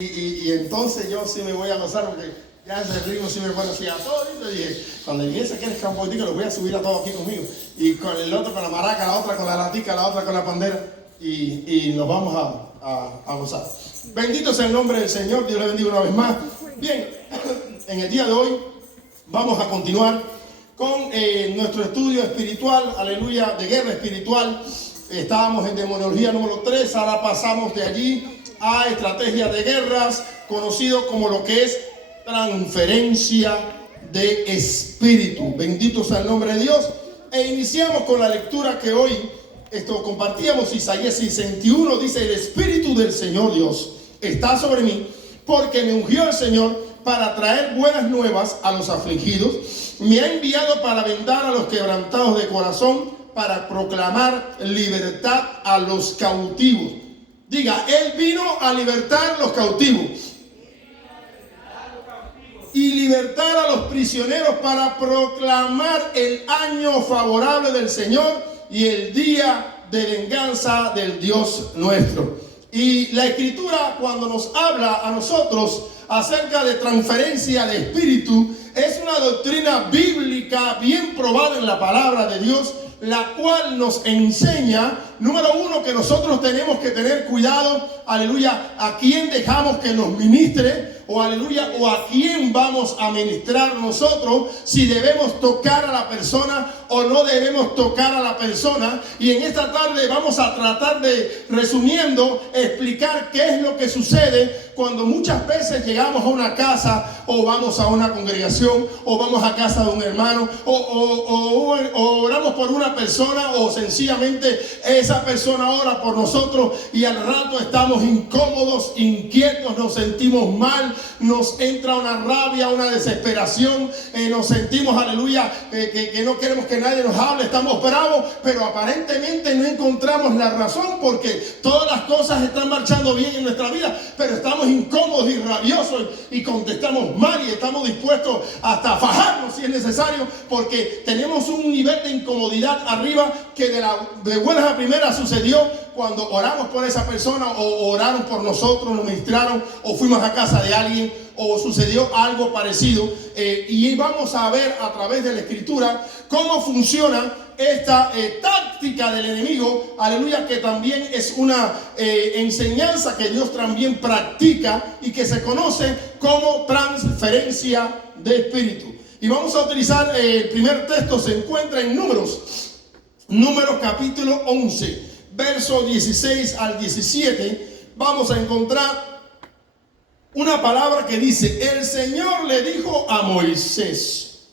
Y entonces yo sí me voy a gozar porque ya ese ritmo sí me parecía a todo. Y dije, cuando la iglesia quiere un poquitico, lo voy a subir a todos aquí conmigo. Y con el otro con la maraca, la otra con la latica, la otra con la pandera. Y nos vamos a gozar. Bendito sea el nombre del Señor. Dios le bendiga una vez más. Bien, en el día de hoy vamos a continuar con nuestro estudio espiritual, aleluya, de guerra espiritual. Estábamos en demonología número 3, ahora pasamos de allí a estrategias de guerras, conocido como lo que es transferencia de espíritu. Bendito sea el nombre de Dios. E iniciamos con la lectura que hoy compartíamos. Isaías 61 dice: el Espíritu del Señor Dios está sobre mí, porque me ungió el Señor para traer buenas nuevas a los afligidos. Me ha enviado para vendar a los quebrantados de corazón, para proclamar libertad a los cautivos. Diga, Él vino a libertar los cautivos y libertar a los prisioneros, para proclamar el año favorable del Señor y el día de venganza del Dios nuestro. Y la Escritura, cuando nos habla a nosotros acerca de transferencia de espíritu, es una doctrina bíblica bien probada en la palabra de Dios, la cual nos enseña, número uno, que nosotros tenemos que tener cuidado, aleluya, a quién dejamos que nos ministre, o aleluya, o a quién vamos a ministrar nosotros, si debemos tocar a la persona o no debemos tocar a la persona. Y en esta tarde vamos a tratar de, resumiendo, explicar qué es lo que sucede cuando muchas veces llegamos a una casa, o vamos a una congregación, o vamos a casa de un hermano, o oramos por una persona, o sencillamente esa persona ora por nosotros y al rato estamos incómodos, inquietos, nos sentimos mal, nos entra una rabia, una desesperación, nos sentimos, aleluya, que no queremos que nadie nos hable, estamos bravos, pero aparentemente no encontramos la razón, porque todas las cosas están marchando bien en nuestra vida, pero estamos incómodos y rabiosos y contestamos mal y estamos dispuestos hasta a fajarnos si es necesario, porque tenemos un nivel de incomodidad arriba que de buenas a primeras sucedió cuando oramos por esa persona, o oraron por nosotros, nos ministraron, o fuimos a casa de alguien, o sucedió algo parecido. Y vamos a ver a través de la Escritura cómo funciona esta táctica del enemigo, aleluya, que también es una enseñanza que Dios también practica y que se conoce como transferencia de espíritu. Y vamos a utilizar el primer texto, se encuentra en Números capítulo 11, verso 16 al 17. Vamos a encontrar una palabra que dice: el Señor le dijo a Moisés: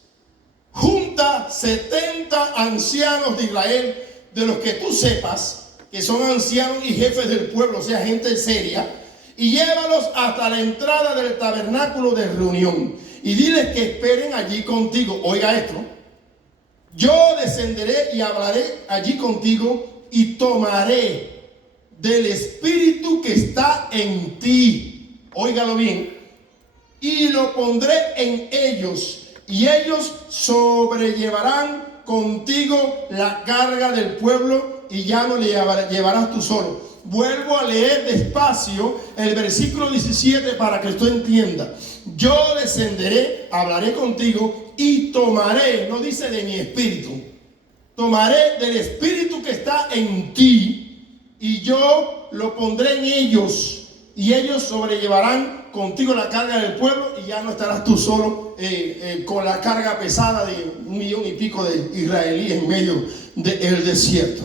junta 70 ancianos de Israel, de los que tú sepas que son ancianos y jefes del pueblo, o sea, gente seria, y llévalos hasta la entrada del tabernáculo de reunión, y diles que esperen allí contigo. Oiga esto: yo descenderé y hablaré allí contigo, y tomaré del espíritu que está en ti, óigalo bien, y lo pondré en ellos, y ellos sobrellevarán contigo la carga del pueblo, y ya no le llevarás tú solo. Vuelvo a leer despacio el versículo 17 para que usted entienda. Yo descenderé, hablaré contigo y tomaré, no dice de mi espíritu, tomaré del espíritu que está en ti y yo lo pondré en ellos, y ellos sobrellevarán contigo la carga del pueblo, y ya no estarás tú solo con la carga pesada de 1,5 millones de israelíes en medio del desierto.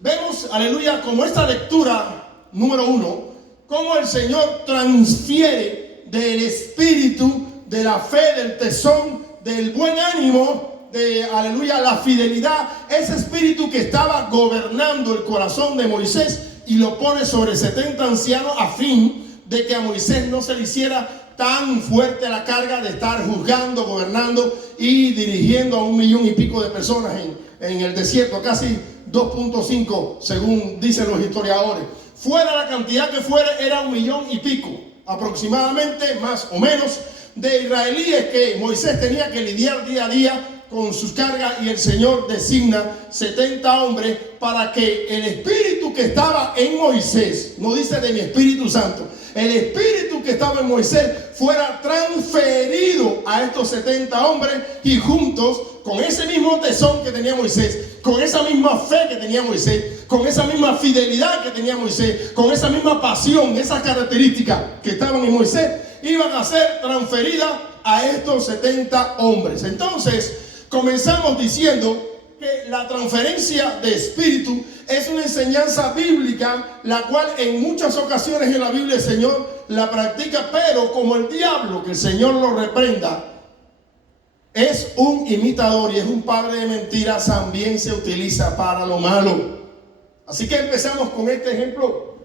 Vemos, aleluya, como esta lectura número 1, cómo el Señor transfiere del espíritu, de la fe, del tesón, del buen ánimo, de, aleluya, la fidelidad, ese espíritu que estaba gobernando el corazón de Moisés, y lo pone sobre 70 ancianos, a fin de que a Moisés no se le hiciera tan fuerte la carga de estar juzgando, gobernando y dirigiendo a 1,5 millones de personas en el desierto, casi 2.5 según dicen los historiadores. Fuera la cantidad que fuera, era 1,5 millones aproximadamente, más o menos, de israelíes que Moisés tenía que lidiar día a día con sus cargas y el Señor designa 70 hombres para que el espíritu que estaba en Moisés, no dice de mi Espíritu Santo, el espíritu que estaba en Moisés fuera transferido a estos 70 hombres y juntos, con ese mismo tesón que tenía Moisés, con esa misma fe que tenía Moisés, con esa misma fidelidad que tenía Moisés, con esa misma pasión, esas características que estaban en Moisés, iban a ser transferidas a estos 70 hombres. Entonces, comenzamos diciendo que la transferencia de espíritu es una enseñanza bíblica, la cual en muchas ocasiones en la Biblia el Señor la practica, pero como el diablo, que el Señor lo reprenda, es un imitador y es un padre de mentiras, también se utiliza para lo malo. Así que empezamos con este ejemplo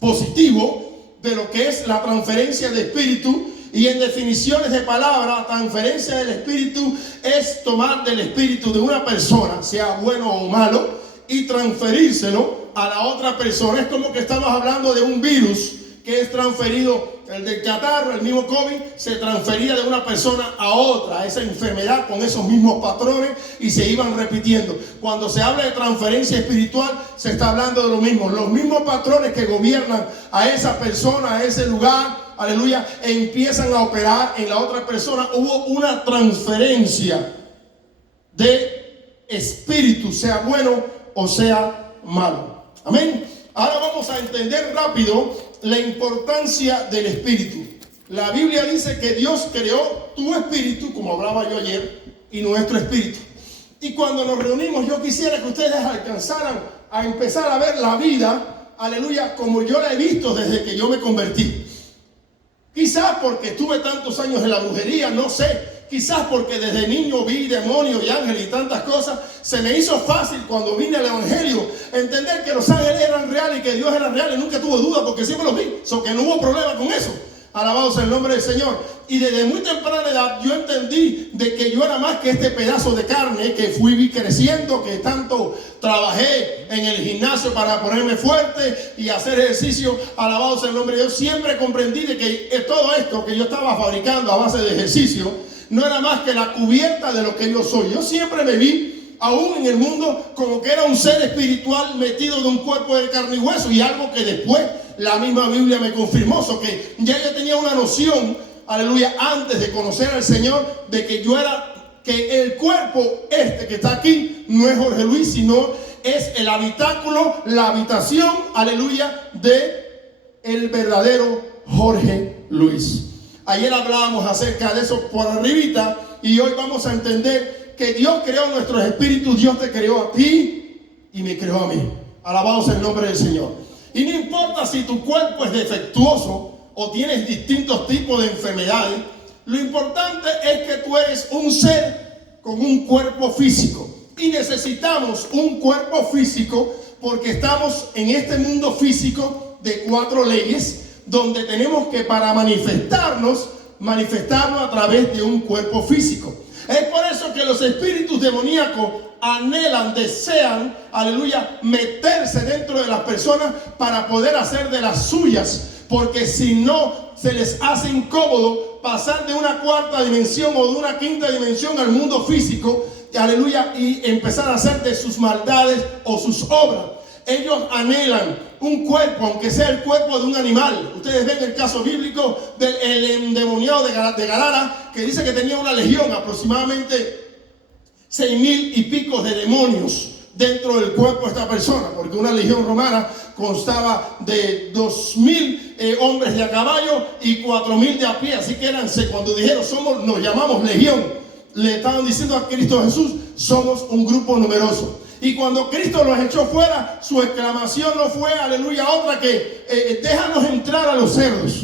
positivo de lo que es la transferencia de espíritu. Y en definiciones de palabra, transferencia del espíritu es tomar del espíritu de una persona, sea bueno o malo, y transferírselo a la otra persona. Es como que estamos hablando de un virus que es transferido, el del catarro, el mismo COVID, se transfería de una persona a otra, esa enfermedad con esos mismos patrones y se iban repitiendo. Cuando se habla de transferencia espiritual, se está hablando de lo mismo. Los mismos patrones que gobiernan a esa persona, a ese lugar, aleluya, empiezan a operar en la otra persona. Hubo una transferencia de espíritu, sea bueno o sea malo. Amén. Ahora vamos a entender rápido la importancia del espíritu. La Biblia dice que Dios creó tu espíritu, como hablaba yo ayer, y nuestro espíritu. Y cuando nos reunimos, yo quisiera que ustedes alcanzaran a empezar a ver la vida, aleluya, como yo la he visto desde que yo me convertí. Quizás porque estuve tantos años en la brujería, no sé. Quizás porque desde niño vi demonios y ángeles y tantas cosas. Se me hizo fácil cuando vine al Evangelio entender que los ángeles eran reales y que Dios era real. Y nunca tuve duda porque siempre los vi. Que no hubo problema con eso. Alabado sea el nombre del Señor. Y desde muy temprana edad yo entendí de que yo era más que este pedazo de carne que fui creciendo, que tanto trabajé en el gimnasio para ponerme fuerte y hacer ejercicio. Alabado sea el nombre de Dios. Siempre comprendí de que todo esto que yo estaba fabricando a base de ejercicio no era más que la cubierta de lo que yo soy. Yo siempre me vi, aún en el mundo, como que era un ser espiritual metido de un cuerpo de carne y hueso, y algo que después la misma Biblia me confirmó. Que ya yo tenía una noción, aleluya, antes de conocer al Señor, de que yo era, que el cuerpo que está aquí no es Jorge Luis, sino es el habitáculo, la habitación, aleluya, de el verdadero Jorge Luis. Ayer hablábamos acerca de eso por arribita, y hoy vamos a entender que Dios creó nuestros espíritus. Dios te creó a ti y me creó a mí. Alabado sea el nombre del Señor. Y no importa si tu cuerpo es defectuoso o tienes distintos tipos de enfermedades, lo importante es que tú eres un ser con un cuerpo físico. Y necesitamos un cuerpo físico porque estamos en este mundo físico de 4 leyes, donde tenemos que, para manifestarnos a través de un cuerpo físico. Es por eso que los espíritus demoníacos anhelan, desean, aleluya, meterse dentro de las personas para poder hacer de las suyas, porque si no, se les hace incómodo pasar de una 4ª dimensión o de una 5ª dimensión al mundo físico, aleluya, y empezar a hacer de sus maldades o sus obras. Ellos anhelan un cuerpo, aunque sea el cuerpo de un animal. Ustedes ven el caso bíblico del endemoniado de Gadara, que dice que tenía una legión, aproximadamente 6,000 y pico de demonios dentro del cuerpo de esta persona, porque una legión romana constaba de 2,000 hombres de a caballo y 4,000 de a pie. Así que cuando dijeron nos llamamos legión, le estaban diciendo a Cristo Jesús, somos un grupo numeroso. Y cuando Cristo los echó fuera, su exclamación no fue, aleluya, otra que déjanos entrar a los cerdos.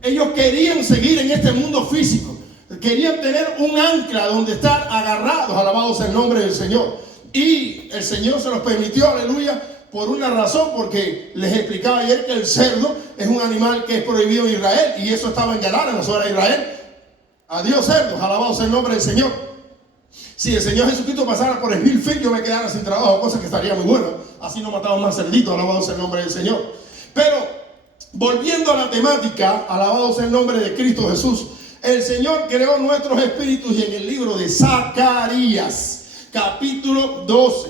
Ellos querían seguir en este mundo físico, querían tener un ancla donde estar agarrados, alabados el nombre del Señor. Y el Señor se los permitió, aleluya, por una razón, porque les explicaba ayer que el cerdo es un animal que es prohibido en Israel, y eso estaba en Gadara, en la zona de Israel. Adiós cerdos, alabados el nombre del Señor. Si el Señor Jesucristo pasara por Smithfield, yo me quedara sin trabajo, cosa que estaría muy buena. Así no mataban más cerditos, alabado sea el nombre del Señor. Pero volviendo a la temática, alabado sea el nombre de Cristo Jesús, El Señor creó nuestros espíritus y en el libro de Zacarías, capítulo 12,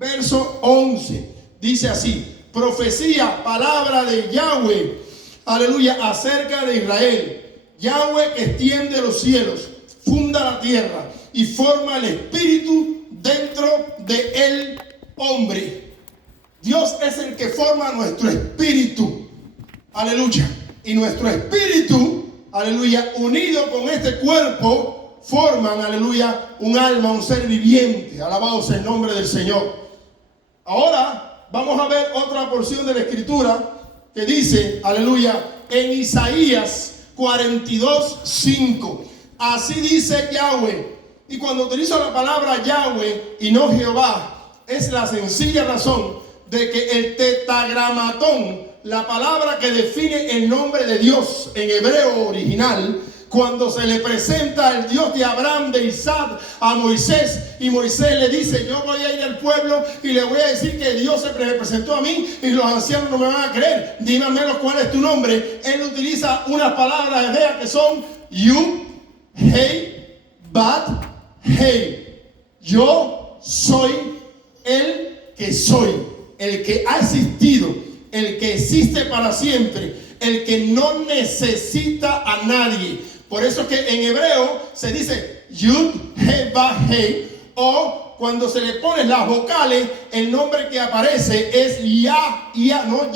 verso 11, dice así: profecía, palabra de Yahweh, aleluya, acerca de Israel. Yahweh que extiende los cielos, funda la tierra y forma el espíritu dentro del hombre. Dios es el que forma nuestro espíritu, aleluya. Y nuestro espíritu, aleluya, unido con este cuerpo, forman, aleluya, un alma, un ser viviente. Alabado sea el nombre del Señor. Ahora vamos a ver otra porción de la escritura que dice, aleluya, en Isaías 42:5. Así dice Yahweh. Y cuando utilizo la palabra Yahweh y no Jehová, es la sencilla razón de que el tetragramatón, la palabra que define el nombre de Dios en hebreo original, cuando se le presenta al Dios de Abraham, de Isaac, a Moisés, y Moisés le dice: yo voy a ir al pueblo y le voy a decir que Dios se me presentó a mí y los ancianos no me van a creer, dime al menos cuál es tu nombre. Él utiliza unas palabras hebreas que son Yud, Hei, Bat, Hei. Yo soy el que soy, el que ha existido, el que existe para siempre, el que no necesita a nadie. Por eso es que en hebreo se dice Yud, He, Ba, He, o cuando se le ponen las vocales, el nombre que aparece es Yahweh.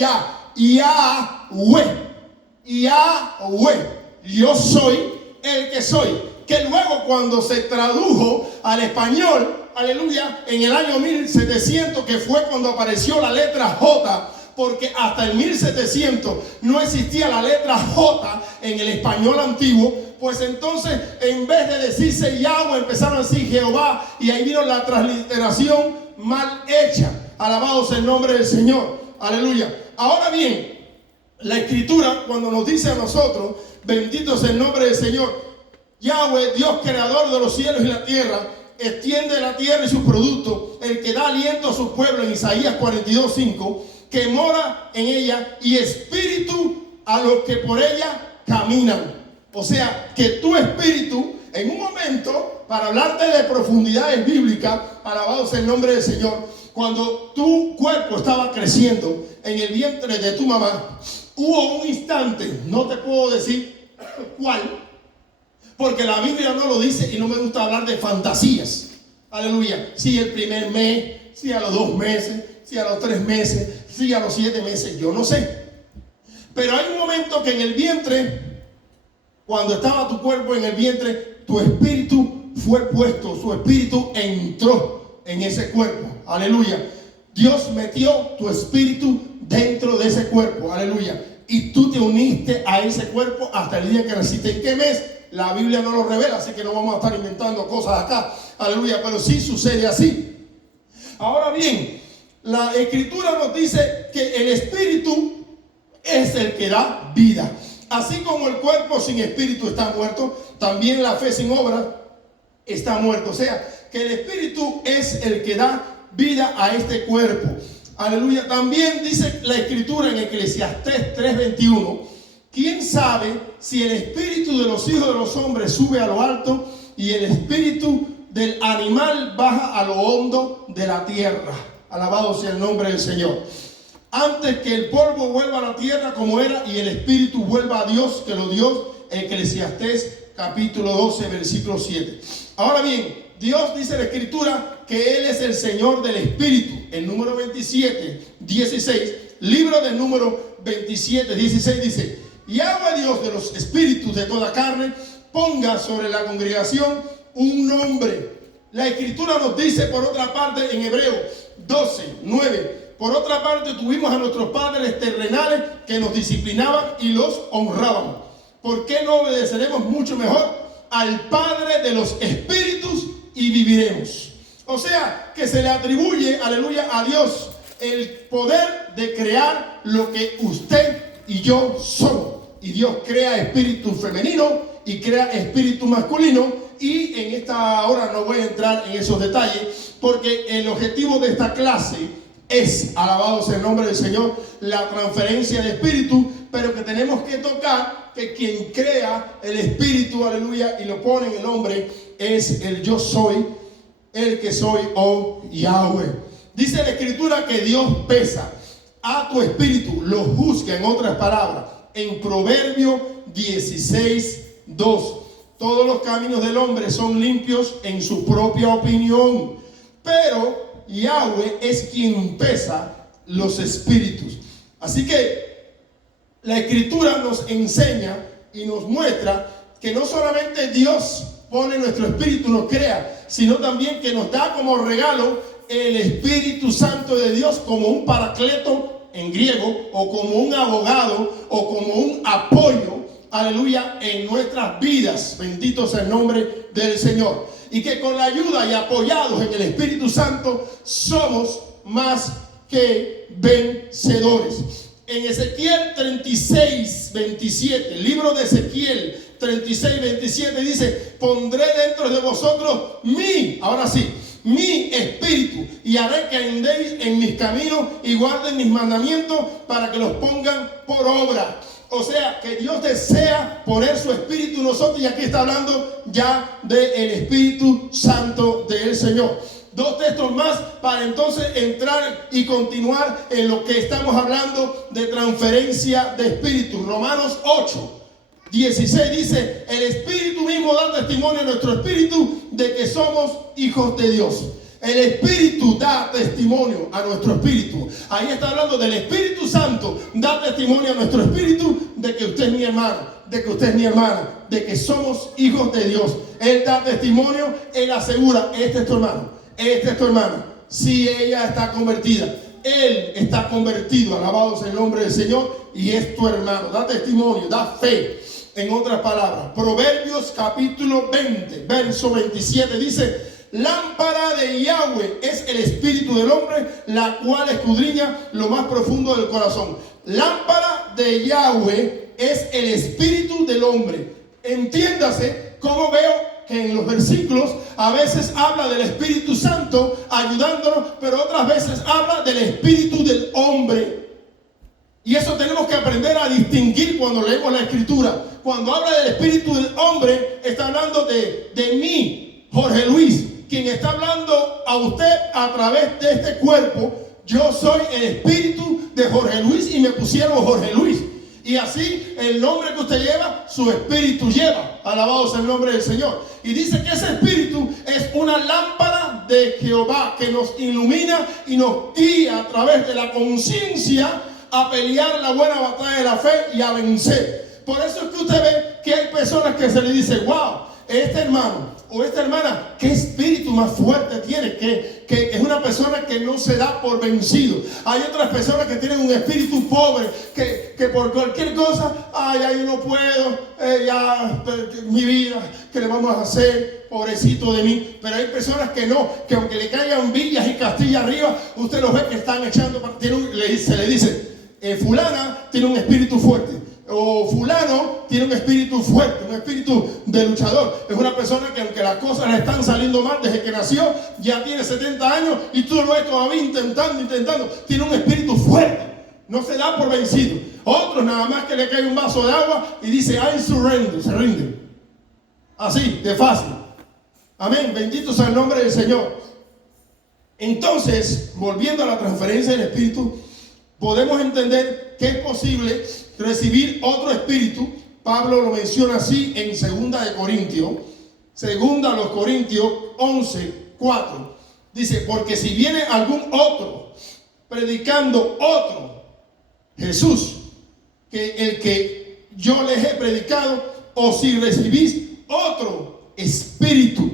Yahweh. Yo soy el que soy. Que luego cuando se tradujo al español, aleluya, en el año 1700, que fue cuando apareció la letra J, porque hasta el 1700 no existía la letra J en el español antiguo. Pues entonces, en vez de decirse Yahweh, empezaron a decir Jehová, y ahí vino la transliteración mal hecha. Alabado sea el nombre del Señor, aleluya. Ahora bien, la escritura cuando nos dice a nosotros, bendito sea el nombre del Señor, Yahweh, Dios creador de los cielos y la tierra, extiende la tierra y sus productos, el que da aliento a su pueblo, en Isaías 42:5, que mora en ella, y espíritu a los que por ella caminan. O sea, que tu espíritu, en un momento, para hablarte de profundidades bíblicas, alabado sea el nombre del Señor, cuando tu cuerpo estaba creciendo en el vientre de tu mamá, hubo un instante, no te puedo decir cuál, porque la Biblia no lo dice y no me gusta hablar de fantasías. Aleluya. Si el primer mes, si a los 2 meses, si a los 3 meses, si a los 7 meses, yo no sé. Pero hay un momento que en el vientre, cuando estaba tu cuerpo en el vientre, tu espíritu fue puesto, su espíritu entró en ese cuerpo. Aleluya. Dios metió tu espíritu dentro de ese cuerpo. Aleluya. Y tú te uniste a ese cuerpo hasta el día que naciste. ¿En qué mes? La Biblia no lo revela, así que no vamos a estar inventando cosas acá. Aleluya. Pero sí sucede así. Ahora bien, la escritura nos dice que el espíritu es el que da vida. Así como el cuerpo sin espíritu está muerto, también la fe sin obra está muerta. O sea, que el espíritu es el que da vida a este cuerpo. Aleluya. También dice la escritura en Eclesiastés 3:21, ¿quién sabe si el espíritu de los hijos de los hombres sube a lo alto y el espíritu del animal baja a lo hondo de la tierra? Alabado sea el nombre del Señor. Antes que el polvo vuelva a la tierra como era y el espíritu vuelva a Dios que lo dio. Eclesiastés capítulo 12 versículo 7. Ahora bien, Dios dice en la escritura que Él es el Señor del espíritu. El número 27:16, libro del número 27:16 dice: Yahweh Dios de los espíritus de toda carne, ponga sobre la congregación un nombre. La escritura nos dice por otra parte en Hebreo 12:9, por otra parte tuvimos a nuestros padres terrenales que nos disciplinaban y los honraban. ¿Por qué no obedeceremos mucho mejor al Padre de los espíritus y viviremos? O sea, que se le atribuye, aleluya, a Dios el poder de crear lo que usted y yo somos. Y Dios crea espíritu femenino y crea espíritu masculino. Y en esta hora no voy a entrar en esos detalles, porque el objetivo de esta clase es, alabado sea el nombre del Señor, la transferencia de espíritu, pero que tenemos que tocar, que quien crea el Espíritu, aleluya, y lo pone en el hombre, es el yo soy, el que soy, oh Yahweh. Dice la Escritura que Dios pesa a tu espíritu, lo juzga, en otras palabras, en Proverbio 16:2. Todos los caminos del hombre son limpios en su propia opinión, pero Yahweh es quien pesa los espíritus. Así que la Escritura nos enseña y nos muestra que no solamente Dios pone nuestro espíritu, nos crea, sino también que nos da como regalo el Espíritu Santo de Dios como un paracleto en griego, o como un abogado, o como un apoyo, aleluya, en nuestras vidas. Bendito sea el nombre del Señor. Y que con la ayuda y apoyados en el Espíritu Santo somos más que vencedores. En Ezequiel 36:27, el libro de Ezequiel 36:27 dice: pondré dentro de vosotros ahora sí, mi espíritu, y haré que andéis en mis caminos y guarden mis mandamientos para que los pongan por obra. O sea, que Dios desea poner su espíritu en nosotros, y aquí está hablando ya del Espíritu Santo del Señor. Dos textos más para entonces entrar y continuar en lo que estamos hablando de transferencia de espíritu. Romanos 8:16 dice: el Espíritu mismo da testimonio a nuestro espíritu de que somos hijos de Dios. El Espíritu da testimonio a nuestro espíritu. Ahí está hablando del Espíritu Santo. Da testimonio a nuestro espíritu de que usted es mi hermano, de que usted es mi hermana, de que somos hijos de Dios. Él da testimonio, él asegura: este es tu hermano, esta es tu hermana. Si ella está convertida, él está convertido, alabado sea el nombre del Señor, y es tu hermano. Da testimonio, da fe. En otras palabras, Proverbios capítulo 20, verso 27 dice: lámpara de Yahweh es el espíritu del hombre, la cual escudriña lo más profundo del corazón. Lámpara de Yahweh es el espíritu del hombre. Entiéndase cómo veo que en los versículos a veces habla del Espíritu Santo ayudándonos, pero otras veces habla del espíritu del hombre. Y eso tenemos que aprender a distinguir cuando leemos la Escritura. Cuando habla del espíritu del hombre, está hablando de mí, Jorge Luis, quien está hablando a usted a través de este cuerpo. Yo soy el espíritu de Jorge Luis y me pusieron Jorge Luis. Y así el nombre que usted lleva, su espíritu lleva. Alabado sea el nombre del Señor. Y dice que ese espíritu es una lámpara de Jehová que nos ilumina y nos guía a través de la conciencia a pelear la buena batalla de la fe y a vencer. Por eso es que usted ve que hay personas que se le dice: wow, este hermano o esta hermana, qué espíritu más fuerte tiene, que es una persona que no se da por vencido. Hay otras personas que tienen un espíritu pobre, que por cualquier cosa, yo no puedo, mi vida, ¿qué le vamos a hacer? Pobrecito de mí. Pero hay personas que no, que aunque le caigan villas y castillas arriba, usted los ve que están echando, se le dice: fulana tiene un espíritu fuerte. O fulano tiene un espíritu fuerte, un espíritu de luchador. Es una persona que, aunque las cosas le están saliendo mal desde que nació, ya tiene 70 años y tú lo ves todavía intentando. Tiene un espíritu fuerte, no se da por vencido. Otros nada más que le cae un vaso de agua y dice: I surrender, se rinde. Así, de fácil. Amén, bendito sea el nombre del Señor. Entonces, volviendo a la transferencia del espíritu, podemos entender que es posible recibir otro espíritu. Pablo lo menciona así en 2 de Corintios, 2 Corintios 11:4. Dice: porque si viene algún otro predicando otro Jesús que el que yo les he predicado, o si recibís otro espíritu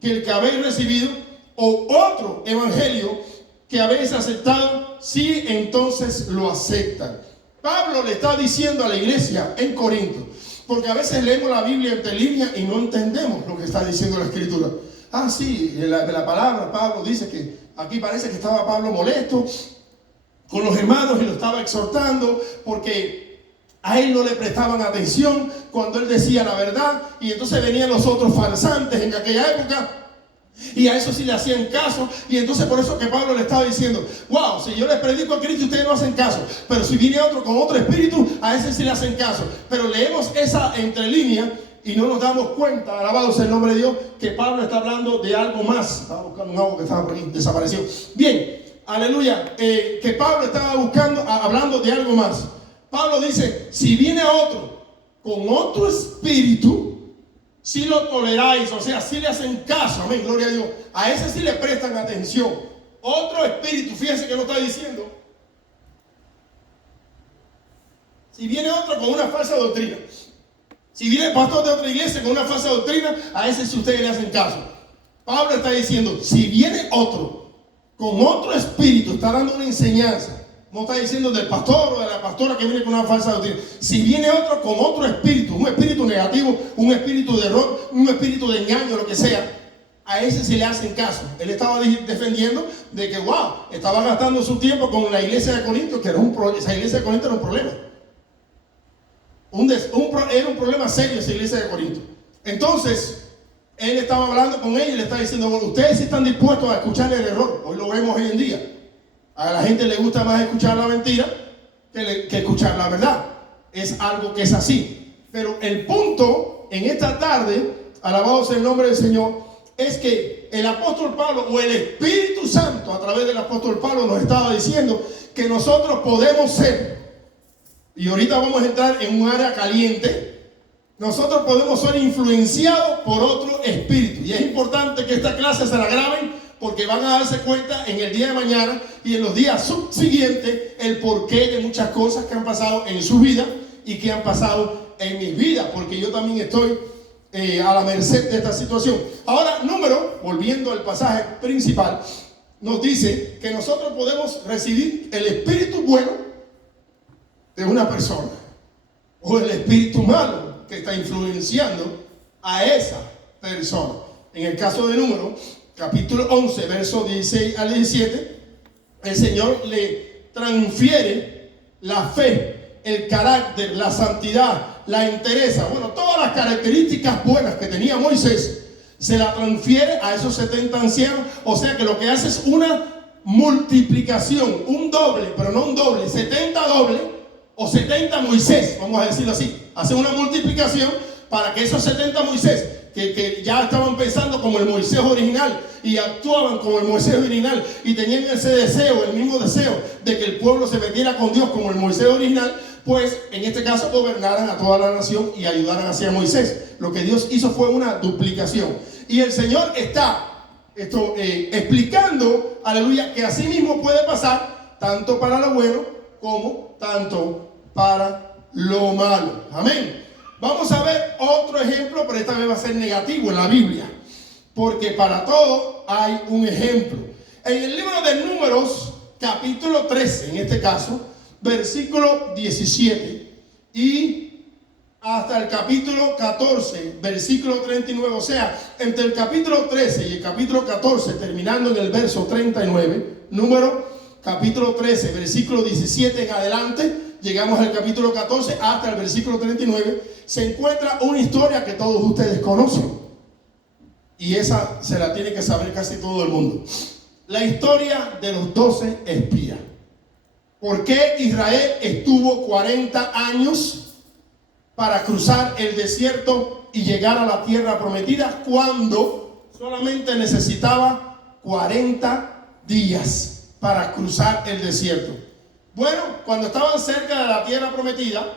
que el que habéis recibido, o otro evangelio que habéis aceptado, sí, entonces lo aceptan. Pablo le está diciendo a la iglesia en Corinto, porque a veces leemos la Biblia entre líneas y no entendemos lo que está diciendo la Escritura. Sí, de la palabra Pablo dice que aquí parece que estaba Pablo molesto con los hermanos y lo estaba exhortando porque a él no le prestaban atención cuando él decía la verdad, y entonces venían los otros farsantes en aquella época Y a eso sí le hacían caso. Y entonces por eso que Pablo le estaba diciendo: wow, si yo les predico a Cristo, ustedes no hacen caso. Pero si viene otro con otro espíritu, a ese sí le hacen caso. Pero leemos esa entrelínea y no nos damos cuenta, alabado sea el nombre de Dios, que Pablo está hablando de algo más. Estaba buscando un agua que estaba por aquí, desapareció. Bien, aleluya, que Pablo estaba hablando de algo más. Pablo dice: si viene otro con otro espíritu, si lo toleráis, o sea, si le hacen caso, amén, gloria a Dios, a ese sí le prestan atención. Otro espíritu, fíjense que lo está diciendo. Si viene otro con una falsa doctrina, si viene el pastor de otra iglesia con una falsa doctrina, a ese sí ustedes le hacen caso. Pablo está diciendo: si viene otro con otro espíritu, está dando una enseñanza. No está diciendo del pastor o de la pastora que viene con una falsa doctrina. Si viene otro con otro espíritu, un espíritu negativo, un espíritu de error, un espíritu de engaño, lo que sea, a ese sí le hacen caso. Él estaba defendiendo de que, wow, estaba gastando su tiempo con la iglesia de Corinto, que era esa iglesia de Corinto era un problema. Era un problema serio esa iglesia de Corinto. Entonces, él estaba hablando con ella y le estaba diciendo: bueno, ustedes sí están dispuestos a escuchar el error. Hoy lo vemos hoy en día. A la gente le gusta más escuchar la mentira que escuchar la verdad. Es algo que es así. Pero el punto en esta tarde, alabado sea el nombre del Señor, es que el apóstol Pablo, o el Espíritu Santo a través del apóstol Pablo, nos estaba diciendo que nosotros podemos ser, y ahorita vamos a entrar en un área caliente, nosotros podemos ser influenciados por otro espíritu. Y es importante que esta clase se la graben, porque van a darse cuenta en el día de mañana y en los días subsiguientes el porqué de muchas cosas que han pasado en su vida y que han pasado en mi vida, porque yo también estoy a la merced de esta situación. Ahora, volviendo al pasaje principal, nos dice que nosotros podemos recibir el espíritu bueno de una persona, o el espíritu malo que está influenciando a esa persona. En el caso de Números, capítulo 11, versos 16 al 17, el Señor le transfiere la fe, el carácter, la santidad, la entereza, bueno, todas las características buenas que tenía Moisés, se la transfiere a esos 70 ancianos. O sea que lo que hace es una multiplicación, un doble, pero no un doble, 70 doble o 70 Moisés, vamos a decirlo así. Hace una multiplicación para que esos 70 Moisés, que ya estaban pensando como el Moisés original y actuaban como el Moisés original y tenían ese deseo, el mismo deseo de que el pueblo se metiera con Dios como el Moisés original, pues en este caso gobernaran a toda la nación y ayudaran hacia Moisés. Lo que Dios hizo fue una duplicación. Y el Señor está explicando, aleluya, que así mismo puede pasar tanto para lo bueno como tanto para lo malo. Amén. Vamos a ver otro ejemplo, pero esta vez va a ser negativo en la Biblia, porque para todo hay un ejemplo. En el libro de Números, capítulo 13, en este caso, versículo 17 y hasta el capítulo 14, versículo 39, o sea, entre el capítulo 13 y el capítulo 14, terminando en el verso 39, Número capítulo 13, versículo 17 en adelante, llegamos al capítulo 14 hasta el versículo 39, se encuentra una historia que todos ustedes conocen. Y esa se la tiene que saber casi todo el mundo. La historia de los 12 espías. ¿Por qué Israel estuvo 40 años para cruzar el desierto y llegar a la tierra prometida cuando solamente necesitaba 40 días para cruzar el desierto? Bueno, cuando estaban cerca de la tierra prometida,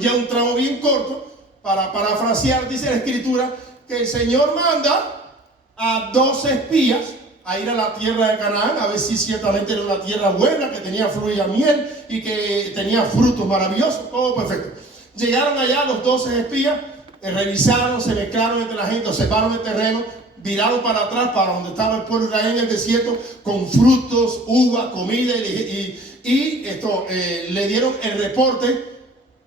ya un tramo bien corto, para parafrasear, dice la escritura, que el Señor manda a 12 espías a ir a la tierra de Canaán, a ver si ciertamente era una tierra buena, que tenía fluida miel y que tenía frutos maravillosos, todo perfecto. Llegaron allá los 12 espías, revisaron, se mezclaron entre la gente, observaron el terreno, viraron para atrás, para donde estaba el pueblo de Israel en el desierto, con frutos, uva, comida, le dieron el reporte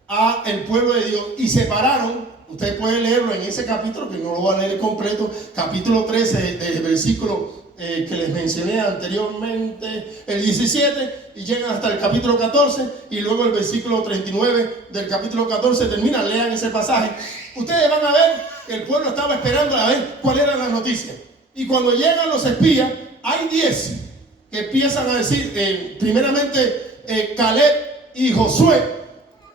al pueblo de Dios y se pararon. Ustedes pueden leerlo en ese capítulo, que no lo voy a leer completo, capítulo 13 del versículo que les mencioné anteriormente, el 17, y llegan hasta el capítulo 14, y luego el versículo 39 del capítulo 14 termina. Lean ese pasaje. Ustedes van a ver que el pueblo estaba esperando a ver cuál era la noticia. Y cuando llegan los espías, hay 10 que empiezan a decir, primeramente Caleb y Josué,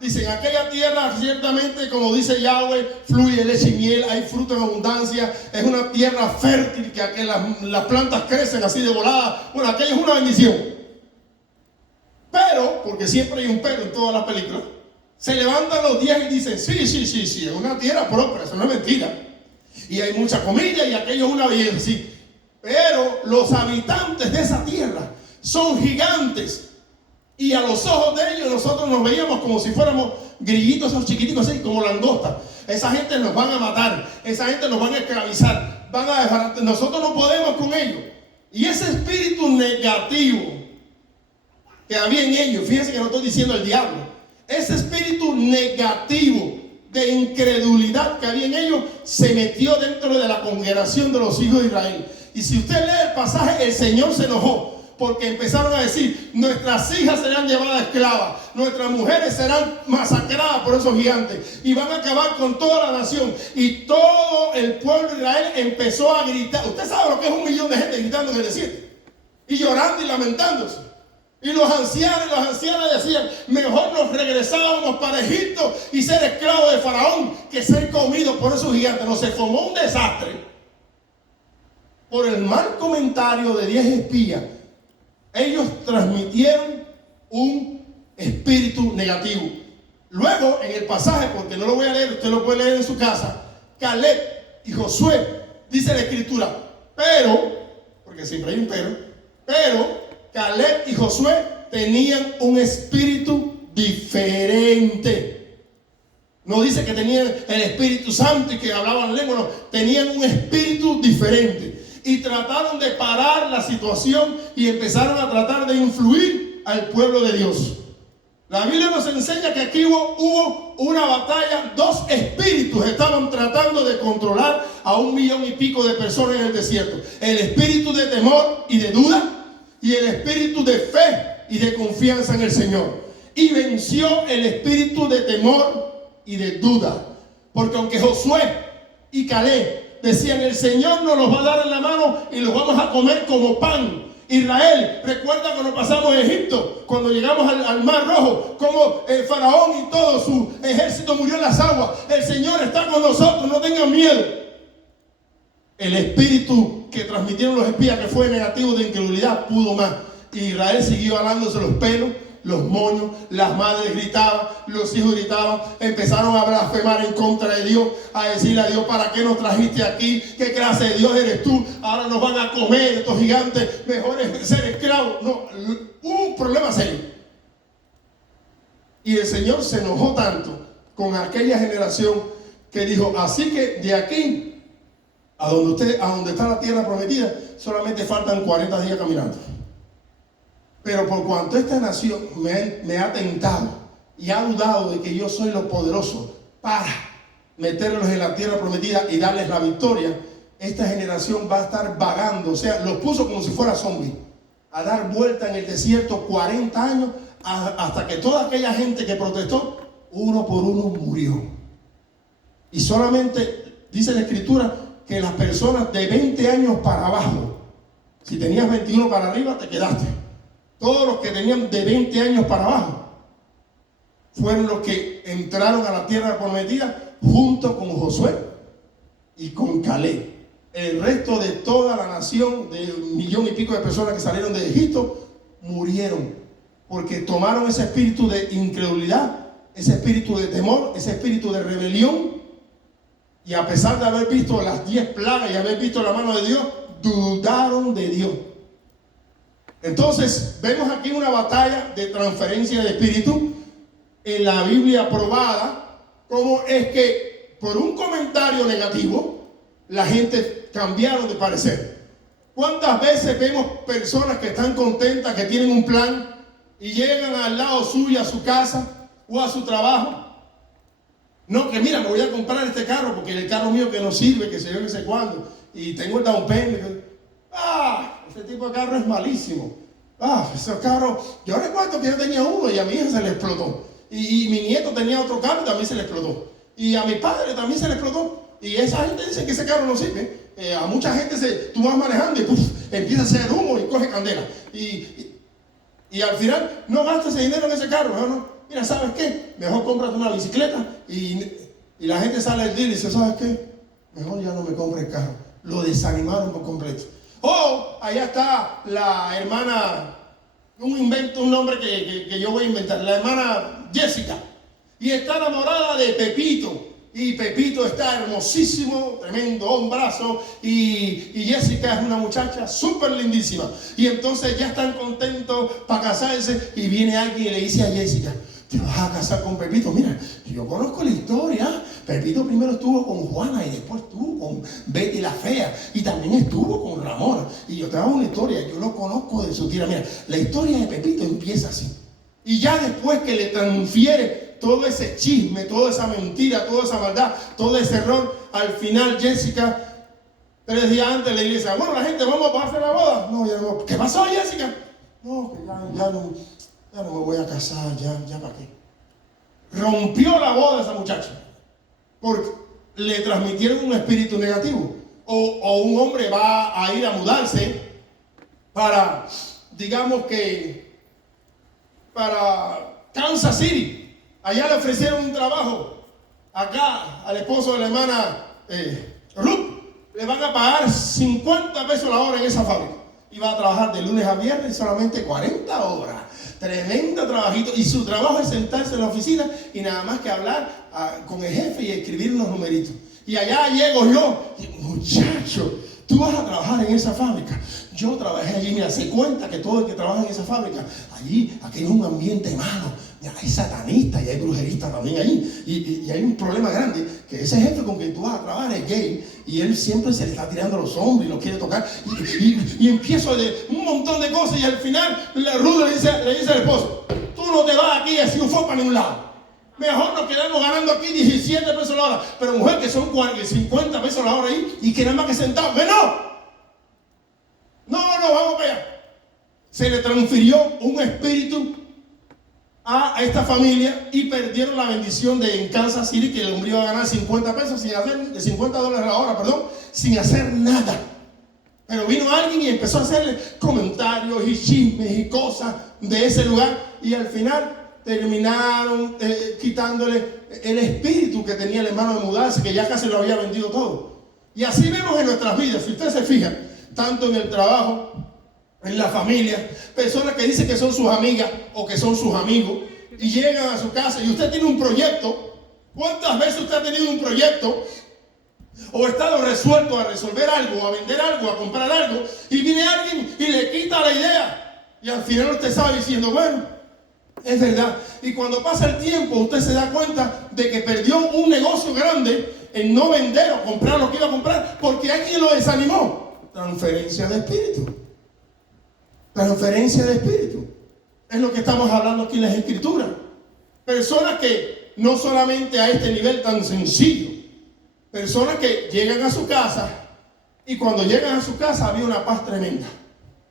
dicen, aquella tierra ciertamente, como dice Yahweh, fluye leche y miel, hay fruto en abundancia, es una tierra fértil, que las plantas crecen así de volada. Bueno, aquello es una bendición. Pero, porque siempre hay un pero en todas las películas, se levantan los 10 y dicen, sí, es una tierra próspera, eso no es mentira. Y hay mucha comida y aquello es una belleza, sí. Pero los habitantes de esa tierra son gigantes. Y a los ojos de ellos nosotros nos veíamos como si fuéramos grillitos, esos chiquiticos así, como langostas. Esa gente nos van a matar, esa gente nos van a esclavizar, van a dejar, nosotros no podemos con ellos. Y ese espíritu negativo que había en ellos, fíjense que no estoy diciendo el diablo, ese espíritu negativo de incredulidad que había en ellos se metió dentro de la congregación de los hijos de Israel. Y si usted lee el pasaje, el Señor se enojó. Porque empezaron a decir, nuestras hijas serán llevadas esclavas, nuestras mujeres serán masacradas por esos gigantes y van a acabar con toda la nación. Y todo el pueblo de Israel empezó a gritar. Usted sabe lo que es 1 millón de gente gritando en el desierto y llorando y lamentándose. Y los ancianos y las ancianas decían, mejor nos regresábamos para Egipto y ser esclavos de Faraón que ser comidos por esos gigantes. No, se formó un desastre por el mal comentario de 10 espías. Ellos transmitieron un espíritu negativo. Luego, en el pasaje, porque no lo voy a leer, usted lo puede leer en su casa, Caleb y Josué, dice la escritura, pero, porque siempre hay un pero Caleb y Josué tenían un espíritu diferente. No dice que tenían el Espíritu Santo y que hablaban lengua, no, tenían un espíritu diferente. Y trataron de parar la situación y empezaron a tratar de influir al pueblo de Dios. La Biblia nos enseña que aquí hubo una batalla. 2 espíritus estaban tratando de controlar a 1 millón y pico de personas en el desierto. El espíritu de temor y de duda y el espíritu de fe y de confianza en el Señor. Y venció el espíritu de temor y de duda. Porque aunque Josué y Caleb decían, el Señor nos los va a dar en la mano y los vamos a comer como pan. Israel, recuerda cuando pasamos a Egipto, cuando llegamos al Mar Rojo, como el Faraón y todo su ejército murió en las aguas. El Señor está con nosotros, no tengan miedo. El espíritu que transmitieron los espías, que fue negativo de incredulidad, pudo más. Israel siguió alándose los pelos, los moños, las madres gritaban, los hijos gritaban, empezaron a blasfemar en contra de Dios, a decirle a Dios, ¿para qué nos trajiste aquí? ¿Qué clase de Dios eres tú? Ahora nos van a comer estos gigantes, mejor es ser esclavos. No, hubo un problema serio. Y el Señor se enojó tanto con aquella generación que dijo, así que de aquí a donde está la tierra prometida, solamente faltan 40 días caminando. Pero por cuanto esta nación me ha tentado y ha dudado de que yo soy lo poderoso para meterlos en la tierra prometida y darles la victoria, esta generación va a estar vagando. O sea, los puso como si fuera zombies, a dar vuelta en el desierto 40 años hasta que toda aquella gente que protestó, uno por uno murió. Y solamente dice la escritura que las personas de 20 años para abajo, si tenías 21 para arriba, te quedaste. Todos los que tenían de 20 años para abajo fueron los que entraron a la tierra prometida junto con Josué y con Caleb. El resto de toda la nación, de 1 millón y pico de personas que salieron de Egipto, murieron porque tomaron ese espíritu de incredulidad, ese espíritu de temor, ese espíritu de rebelión, y a pesar de haber visto las 10 plagas y haber visto la mano de Dios, dudaron de Dios. Entonces, vemos aquí una batalla de transferencia de espíritu en la Biblia probada, como es que por un comentario negativo, la gente cambiaron de parecer. ¿Cuántas veces vemos personas que están contentas, que tienen un plan y llegan al lado suyo, a su casa o a su trabajo? No, que mira, me voy a comprar este carro porque el carro mío que no sirve, que se yo no sé cuándo, y tengo el down payment. Ese tipo de carro es malísimo. Esos carros, yo recuerdo que yo tenía uno y a mi hija se le explotó. Y mi nieto tenía otro carro y también se le explotó. Y a mi padre también se le explotó. Y esa gente dice que ese carro no sirve. A mucha gente tú vas manejando y ¡puf!, empieza a hacer humo y coge candela. Y al final no gastas ese dinero en ese carro. No. Mira, ¿sabes qué? Mejor cómprate una bicicleta. Y la gente sale del deal y dice, ¿sabes qué? Mejor ya no me compre el carro. Lo desanimaron por completo. Allá está la hermana, un nombre que yo voy a inventar, la hermana Jessica. Y está enamorada de Pepito. Y Pepito está hermosísimo, tremendo hombrazo. Y Jessica es una muchacha súper lindísima. Y entonces ya están contentos para casarse. Y viene alguien y le dice a Jessica, te vas a casar con Pepito. Mira, yo conozco la historia. Pepito primero estuvo con Juana y después estuvo con Betty la fea. Y también estuvo con Ramona. Y yo te hago una historia, yo lo conozco de su tira. Mira, la historia de Pepito empieza así. Y ya después que le transfiere todo ese chisme, toda esa mentira, toda esa maldad, todo ese error, al final Jessica, 3 días antes le dice, bueno, la gente, vamos a hacer la boda. No, ya no. ¿Qué pasó, Jessica? No, que ya no me voy a casar, ya para qué. Rompió la boda esa muchacha porque le transmitieron un espíritu negativo. O un hombre va a ir a mudarse para, digamos que, para Kansas City. Allá le ofrecieron un trabajo. Acá al esposo de la hermana Ruth le van a pagar 50 pesos la hora en esa fábrica. Y va a trabajar de lunes a viernes solamente 40 horas. Tremendo trabajito. Y su trabajo es sentarse en la oficina y nada más que hablar con el jefe y escribir unos numeritos. Y allá llego yo, y, muchacho, tú vas a trabajar en esa fábrica. Yo trabajé allí, mira, se cuenta que todo el que trabaja en esa fábrica, aquí es un ambiente malo. Mira, hay satanistas y hay brujeristas también allí. Y hay un problema grande, que ese jefe con quien tú vas a trabajar es gay. Y él siempre se le está tirando a los hombres y los quiere tocar. Y empiezo de un montón de cosas. Y al final, Ruth le dice al esposo, tú no te vas aquí así un foco para ningún lado. Mejor nos quedamos ganando aquí 17 pesos la hora. Pero mujer, que son 50 pesos la hora ahí y que nada más que sentado. ¡Que no! No, vamos para allá. Se le transfirió un espíritu a esta familia y perdieron la bendición de en Kansas City, que el hombre iba a ganar 50 pesos sin hacer, $50 la hora, sin hacer nada. Pero vino alguien y empezó a hacerle comentarios y chismes y cosas de ese lugar, y al final terminaron quitándole el espíritu que tenía el hermano de mudarse, que ya casi lo había vendido todo. Y así vemos en nuestras vidas, si usted se fija, tanto en el trabajo, en la familia, personas que dicen que son sus amigas o que son sus amigos y llegan a su casa y usted tiene un proyecto. ¿Cuántas veces usted ha tenido un proyecto o ha estado resuelto a resolver algo, a vender algo, a comprar algo, y viene alguien y le quita la idea? Y al final usted sabe diciendo, bueno, es verdad. Y cuando pasa el tiempo usted se da cuenta de que perdió un negocio grande en no vender o comprar lo que iba a comprar porque alguien lo desanimó. Transferencia de espíritu. Transferencia de espíritu. Es lo que estamos hablando aquí en las Escrituras. Personas que no solamente a este nivel tan sencillo, personas que llegan a su casa y cuando llegan a su casa había una paz tremenda.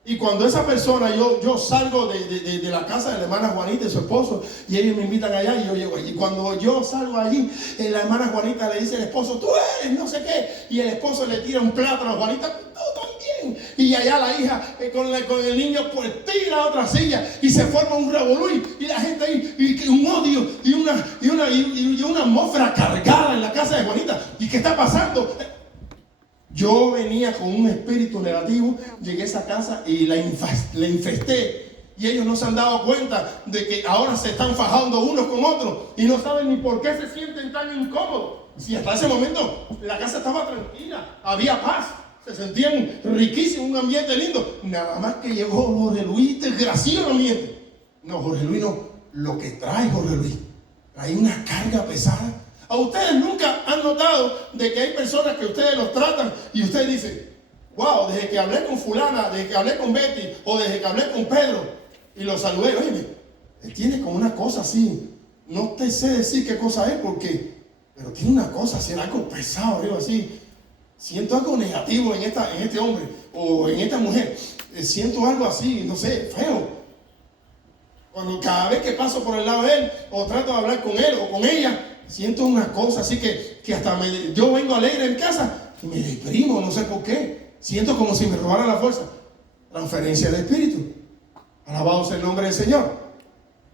Y cuando esa persona, yo salgo de la casa de la hermana Juanita y su esposo, y ellos me invitan allá y yo llego allí. Y cuando yo salgo allí, la hermana Juanita le dice al esposo, tú eres no sé qué, y el esposo le tira un plátano a Juanita, tú también. Y allá la hija con el niño pues tira otra silla y se forma un revolú y la gente ahí, y un odio y una atmósfera cargada en la casa de Juanita. ¿Y qué está pasando? Yo venía con un espíritu negativo, llegué a esa casa y la infesté. Y ellos no se han dado cuenta de que ahora se están fajando unos con otros y no saben ni por qué se sienten tan incómodos. Si hasta ese momento la casa estaba tranquila, había paz, se sentían riquísimos, un ambiente lindo. Nada más que llegó Jorge Luis, desgraciado el ambiente. No, Jorge Luis no, lo que trae Jorge Luis. Hay una carga pesada. ¿A ustedes nunca han notado de que hay personas que ustedes los tratan y ustedes dicen, wow, desde que hablé con fulana, desde que hablé con Betty o desde que hablé con Pedro y los saludé, oye, él tiene como una cosa así, no te sé decir qué cosa es pero tiene una cosa así, algo pesado, digo así, siento algo negativo en este hombre o en esta mujer, siento algo así, no sé, feo. Cuando cada vez que paso por el lado de él o trato de hablar con él o con ella, siento una cosa así que hasta yo vengo alegre en casa y me deprimo, no sé por qué. Siento como si me robara la fuerza. Transferencia de espíritu. Alabado sea el nombre del Señor.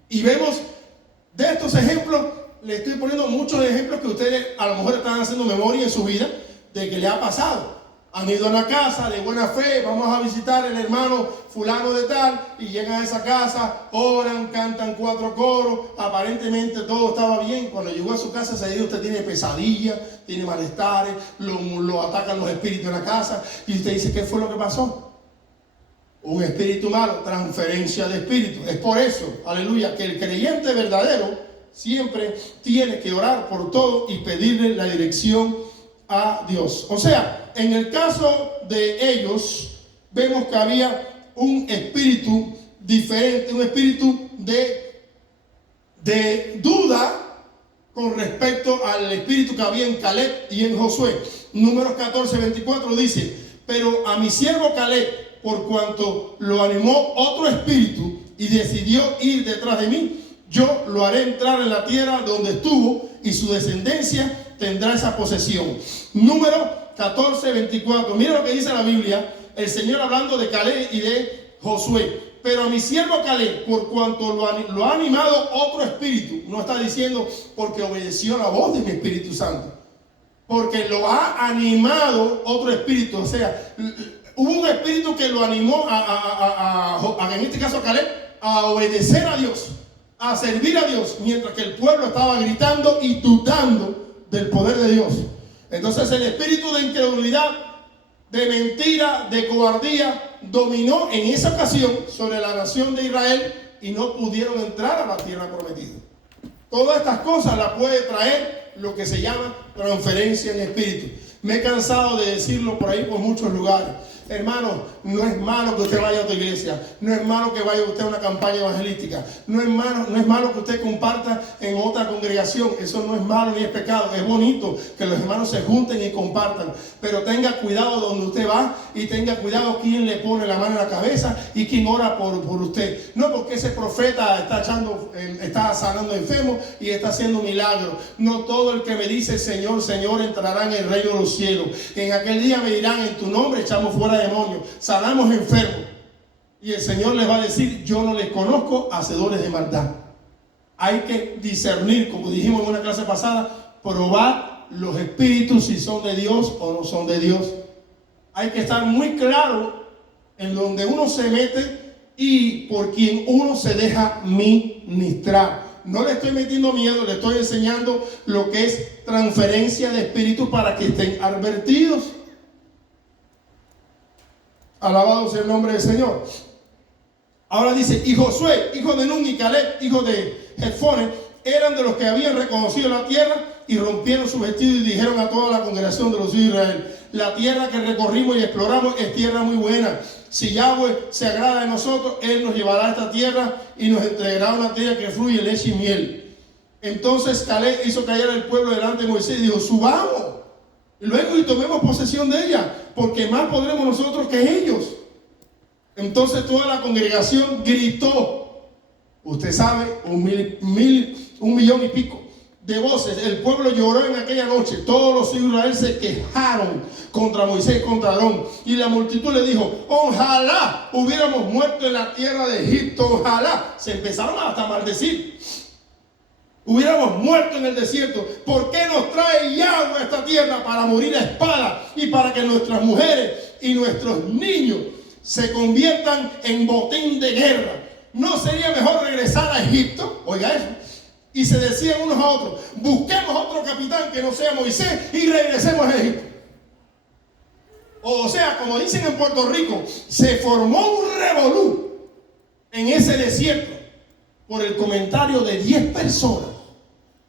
Y vemos de estos ejemplos, le estoy poniendo muchos ejemplos que ustedes a lo mejor están haciendo memoria en su vida de que le ha pasado. Han ido a una casa de buena fe, vamos a visitar el hermano fulano de tal, y llegan a esa casa, oran, cantan 4 coros, aparentemente todo estaba bien. Cuando llegó a su casa, ese día usted tiene pesadillas, tiene malestares, lo atacan los espíritus en la casa, y usted dice, ¿qué fue lo que pasó? Un espíritu malo, transferencia de espíritu. Es por eso, aleluya, que el creyente verdadero siempre tiene que orar por todo y pedirle la dirección a Dios. O sea, en el caso de ellos, vemos que había un espíritu diferente, un espíritu de duda con respecto al espíritu que había en Caleb y en Josué. Números 14:24 dice, pero a mi siervo Caleb, por cuanto lo animó otro espíritu y decidió ir detrás de mí, yo lo haré entrar en la tierra donde estuvo y su descendencia tendrá esa posesión. Número 14:24. Mira lo que dice la Biblia, el Señor hablando de Caleb y de Josué. Pero a mi siervo Caleb, por cuanto lo ha animado otro espíritu, no está diciendo porque obedeció la voz de mi Espíritu Santo, porque lo ha animado otro espíritu. O sea, hubo un espíritu que lo animó en este caso a Caleb, a obedecer a Dios, a servir a Dios, mientras que el pueblo estaba gritando y dudando del poder de Dios. Entonces el espíritu de incredulidad, de mentira, de cobardía dominó en esa ocasión sobre la nación de Israel y no pudieron entrar a la tierra prometida. Todas estas cosas las puede traer lo que se llama transferencia en espíritu. Me he cansado de decirlo por ahí por muchos lugares. Hermano, no es malo que usted vaya a otra iglesia, no es malo que vaya usted a una campaña evangelística, no es malo que usted comparta en otra congregación. Eso no es malo ni es pecado. Es bonito que los hermanos se junten y compartan, pero tenga cuidado donde usted va y tenga cuidado quién le pone la mano en la cabeza y quién ora por usted. No porque ese profeta está sanando enfermos y está haciendo milagros. No todo el que me dice Señor, Señor entrará en el reino de los cielos. En aquel día me dirán, en tu nombre echamos fuera demonios, sanamos enfermos, y el Señor les va a decir, yo no les conozco, hacedores de maldad. Hay que discernir, como dijimos en una clase pasada, probar los espíritus si son de Dios o no son de Dios. Hay que estar muy claro en donde uno se mete y por quien uno se deja ministrar. No le estoy metiendo miedo, le estoy enseñando lo que es transferencia de espíritus para que estén advertidos. Alabado sea el nombre del Señor. Ahora dice, y Josué, hijo de Nun, y Caleb, hijo de Jefone, eran de los que habían reconocido la tierra y rompieron sus vestidos y dijeron a toda la congregación de los hijos de Israel, la tierra que recorrimos y exploramos es tierra muy buena. Si Yahweh se agrada de nosotros, Él nos llevará a esta tierra y nos entregará una tierra que fluye leche y miel. Entonces Caleb hizo callar al pueblo delante de Moisés y dijo, subamos luego y tomemos posesión de ella, porque más podremos nosotros que ellos. Entonces toda la congregación gritó, usted sabe, 1,000,000 y pico de voces. El pueblo lloró en aquella noche. Todos los hijos de Israel se quejaron contra Moisés, contra Aarón, y la multitud le dijo, ojalá hubiéramos muerto en la tierra de Egipto, ojalá. Se empezaron hasta a maldecir. Hubiéramos muerto en el desierto. ¿Por qué nos trae Yahweh a esta tierra? Para morir a espada y para que nuestras mujeres y nuestros niños se conviertan en botín de guerra. ¿No sería mejor regresar a Egipto? Oiga eso. Y se decían unos a otros, busquemos otro capitán que no sea Moisés y regresemos a Egipto. O sea, como dicen en Puerto Rico, se formó un revolú en ese desierto por el comentario de 10 personas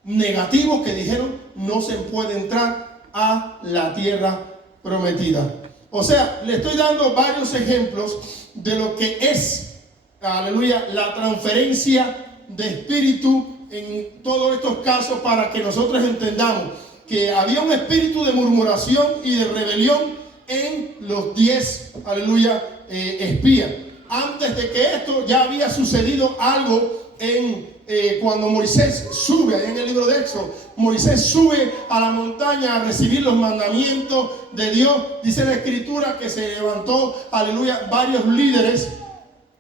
negativos que dijeron no se puede entrar a la tierra prometida. O sea, le estoy dando varios ejemplos de lo que es, aleluya, la transferencia de espíritu en todos estos casos, para que nosotros entendamos que había un espíritu de murmuración y de rebelión en los 10, aleluya, espías. Antes de que esto ya había sucedido algo en cuando Moisés sube, ahí en el libro de Éxodo, Moisés sube a la montaña a recibir los mandamientos de Dios. Dice la escritura que se levantó, aleluya, varios líderes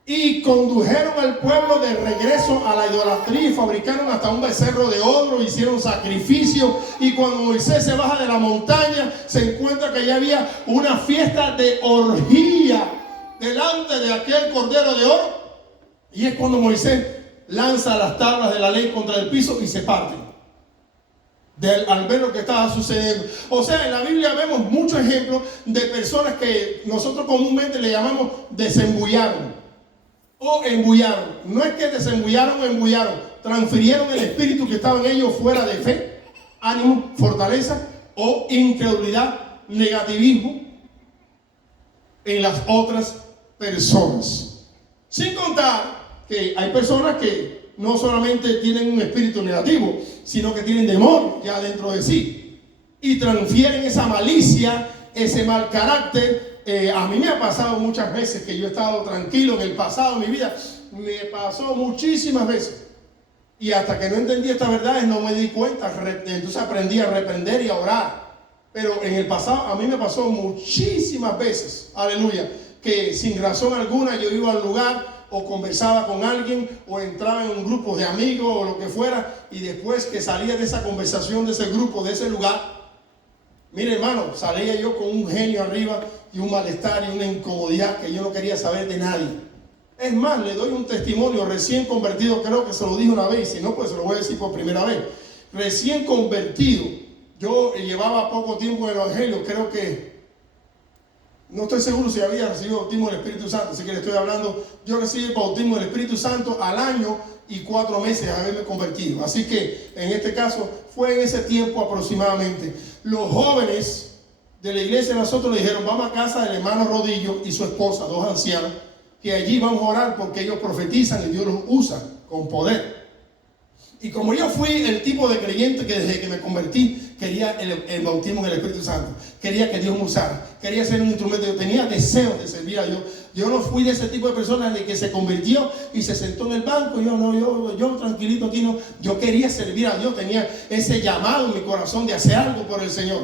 y condujeron al pueblo de regreso a la idolatría y fabricaron hasta un becerro de oro, hicieron sacrificio. Y cuando Moisés se baja de la montaña, se encuentra que ya había una fiesta de orgía delante de aquel cordero de oro. Y es cuando Moisés lanza las tablas de la ley contra el piso y se parten al ver lo que estaba sucediendo. O sea, en la Biblia vemos muchos ejemplos de personas que nosotros comúnmente le llamamos desembullaron o embullaron. No es que desembullaron o embullaron, transfirieron el espíritu que estaba en ellos fuera de fe, ánimo, fortaleza o incredulidad, negativismo en las otras personas. Sin contar que hay personas que no solamente tienen un espíritu negativo, sino que tienen demonios ya dentro de sí y transfieren esa malicia, ese mal carácter. A mí me ha pasado muchas veces que yo he estado tranquilo en el pasado de mi vida. Me pasó muchísimas veces. Y hasta que no entendí estas verdades no me di cuenta. Entonces aprendí a reprender y a orar. Pero en el pasado a mí me pasó muchísimas veces, aleluya, que sin razón alguna yo iba al lugar o conversaba con alguien o entraba en un grupo de amigos o lo que fuera, y después que salía de esa conversación, de ese grupo, de ese lugar, mire hermano, salía yo con un genio arriba y un malestar y una incomodidad que yo no quería saber de nadie. Es más, le doy un testimonio recién convertido, creo que se lo dije una vez, si no pues se lo voy a decir por primera vez. Recién convertido, yo llevaba poco tiempo en el evangelio, creo que no estoy seguro si había recibido bautismo del Espíritu Santo, así que le estoy hablando. Yo recibí el bautismo del Espíritu Santo al año y 4 meses de haberme convertido. Así que en este caso fue en ese tiempo aproximadamente. Los jóvenes de la iglesia nosotros le dijeron: vamos a casa del hermano Rodillo y su esposa, 2 ancianos, que allí vamos a orar porque ellos profetizan y Dios los usa con poder. Y como yo fui el tipo de creyente que desde que me convertí quería el bautismo del Espíritu Santo, quería que Dios me usara, quería ser un instrumento, yo tenía deseos de servir a Dios. Yo no fui de ese tipo de personas de que se convirtió y se sentó en el banco. Yo tranquilito aquí no. Yo quería servir a Dios, tenía ese llamado en mi corazón de hacer algo por el Señor.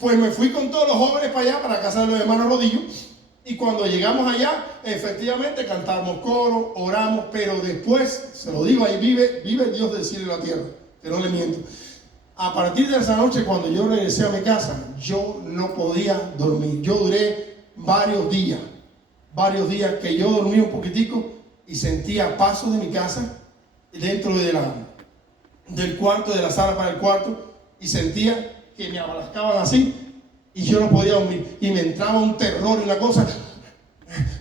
Pues me fui con todos los jóvenes para allá, para la casa de los hermanos Rodillo. Y cuando llegamos allá, efectivamente cantamos coro, oramos, pero después, se lo digo, ahí vive Dios del cielo y la tierra, que no le miento. A partir de esa noche, cuando yo regresé a mi casa, yo no podía dormir. Yo duré varios días que yo dormí un poquitico y sentía pasos de mi casa dentro del cuarto, de la sala para el cuarto, y sentía que me abalacaban así. Y yo no podía dormir. Y me entraba un terror y una cosa.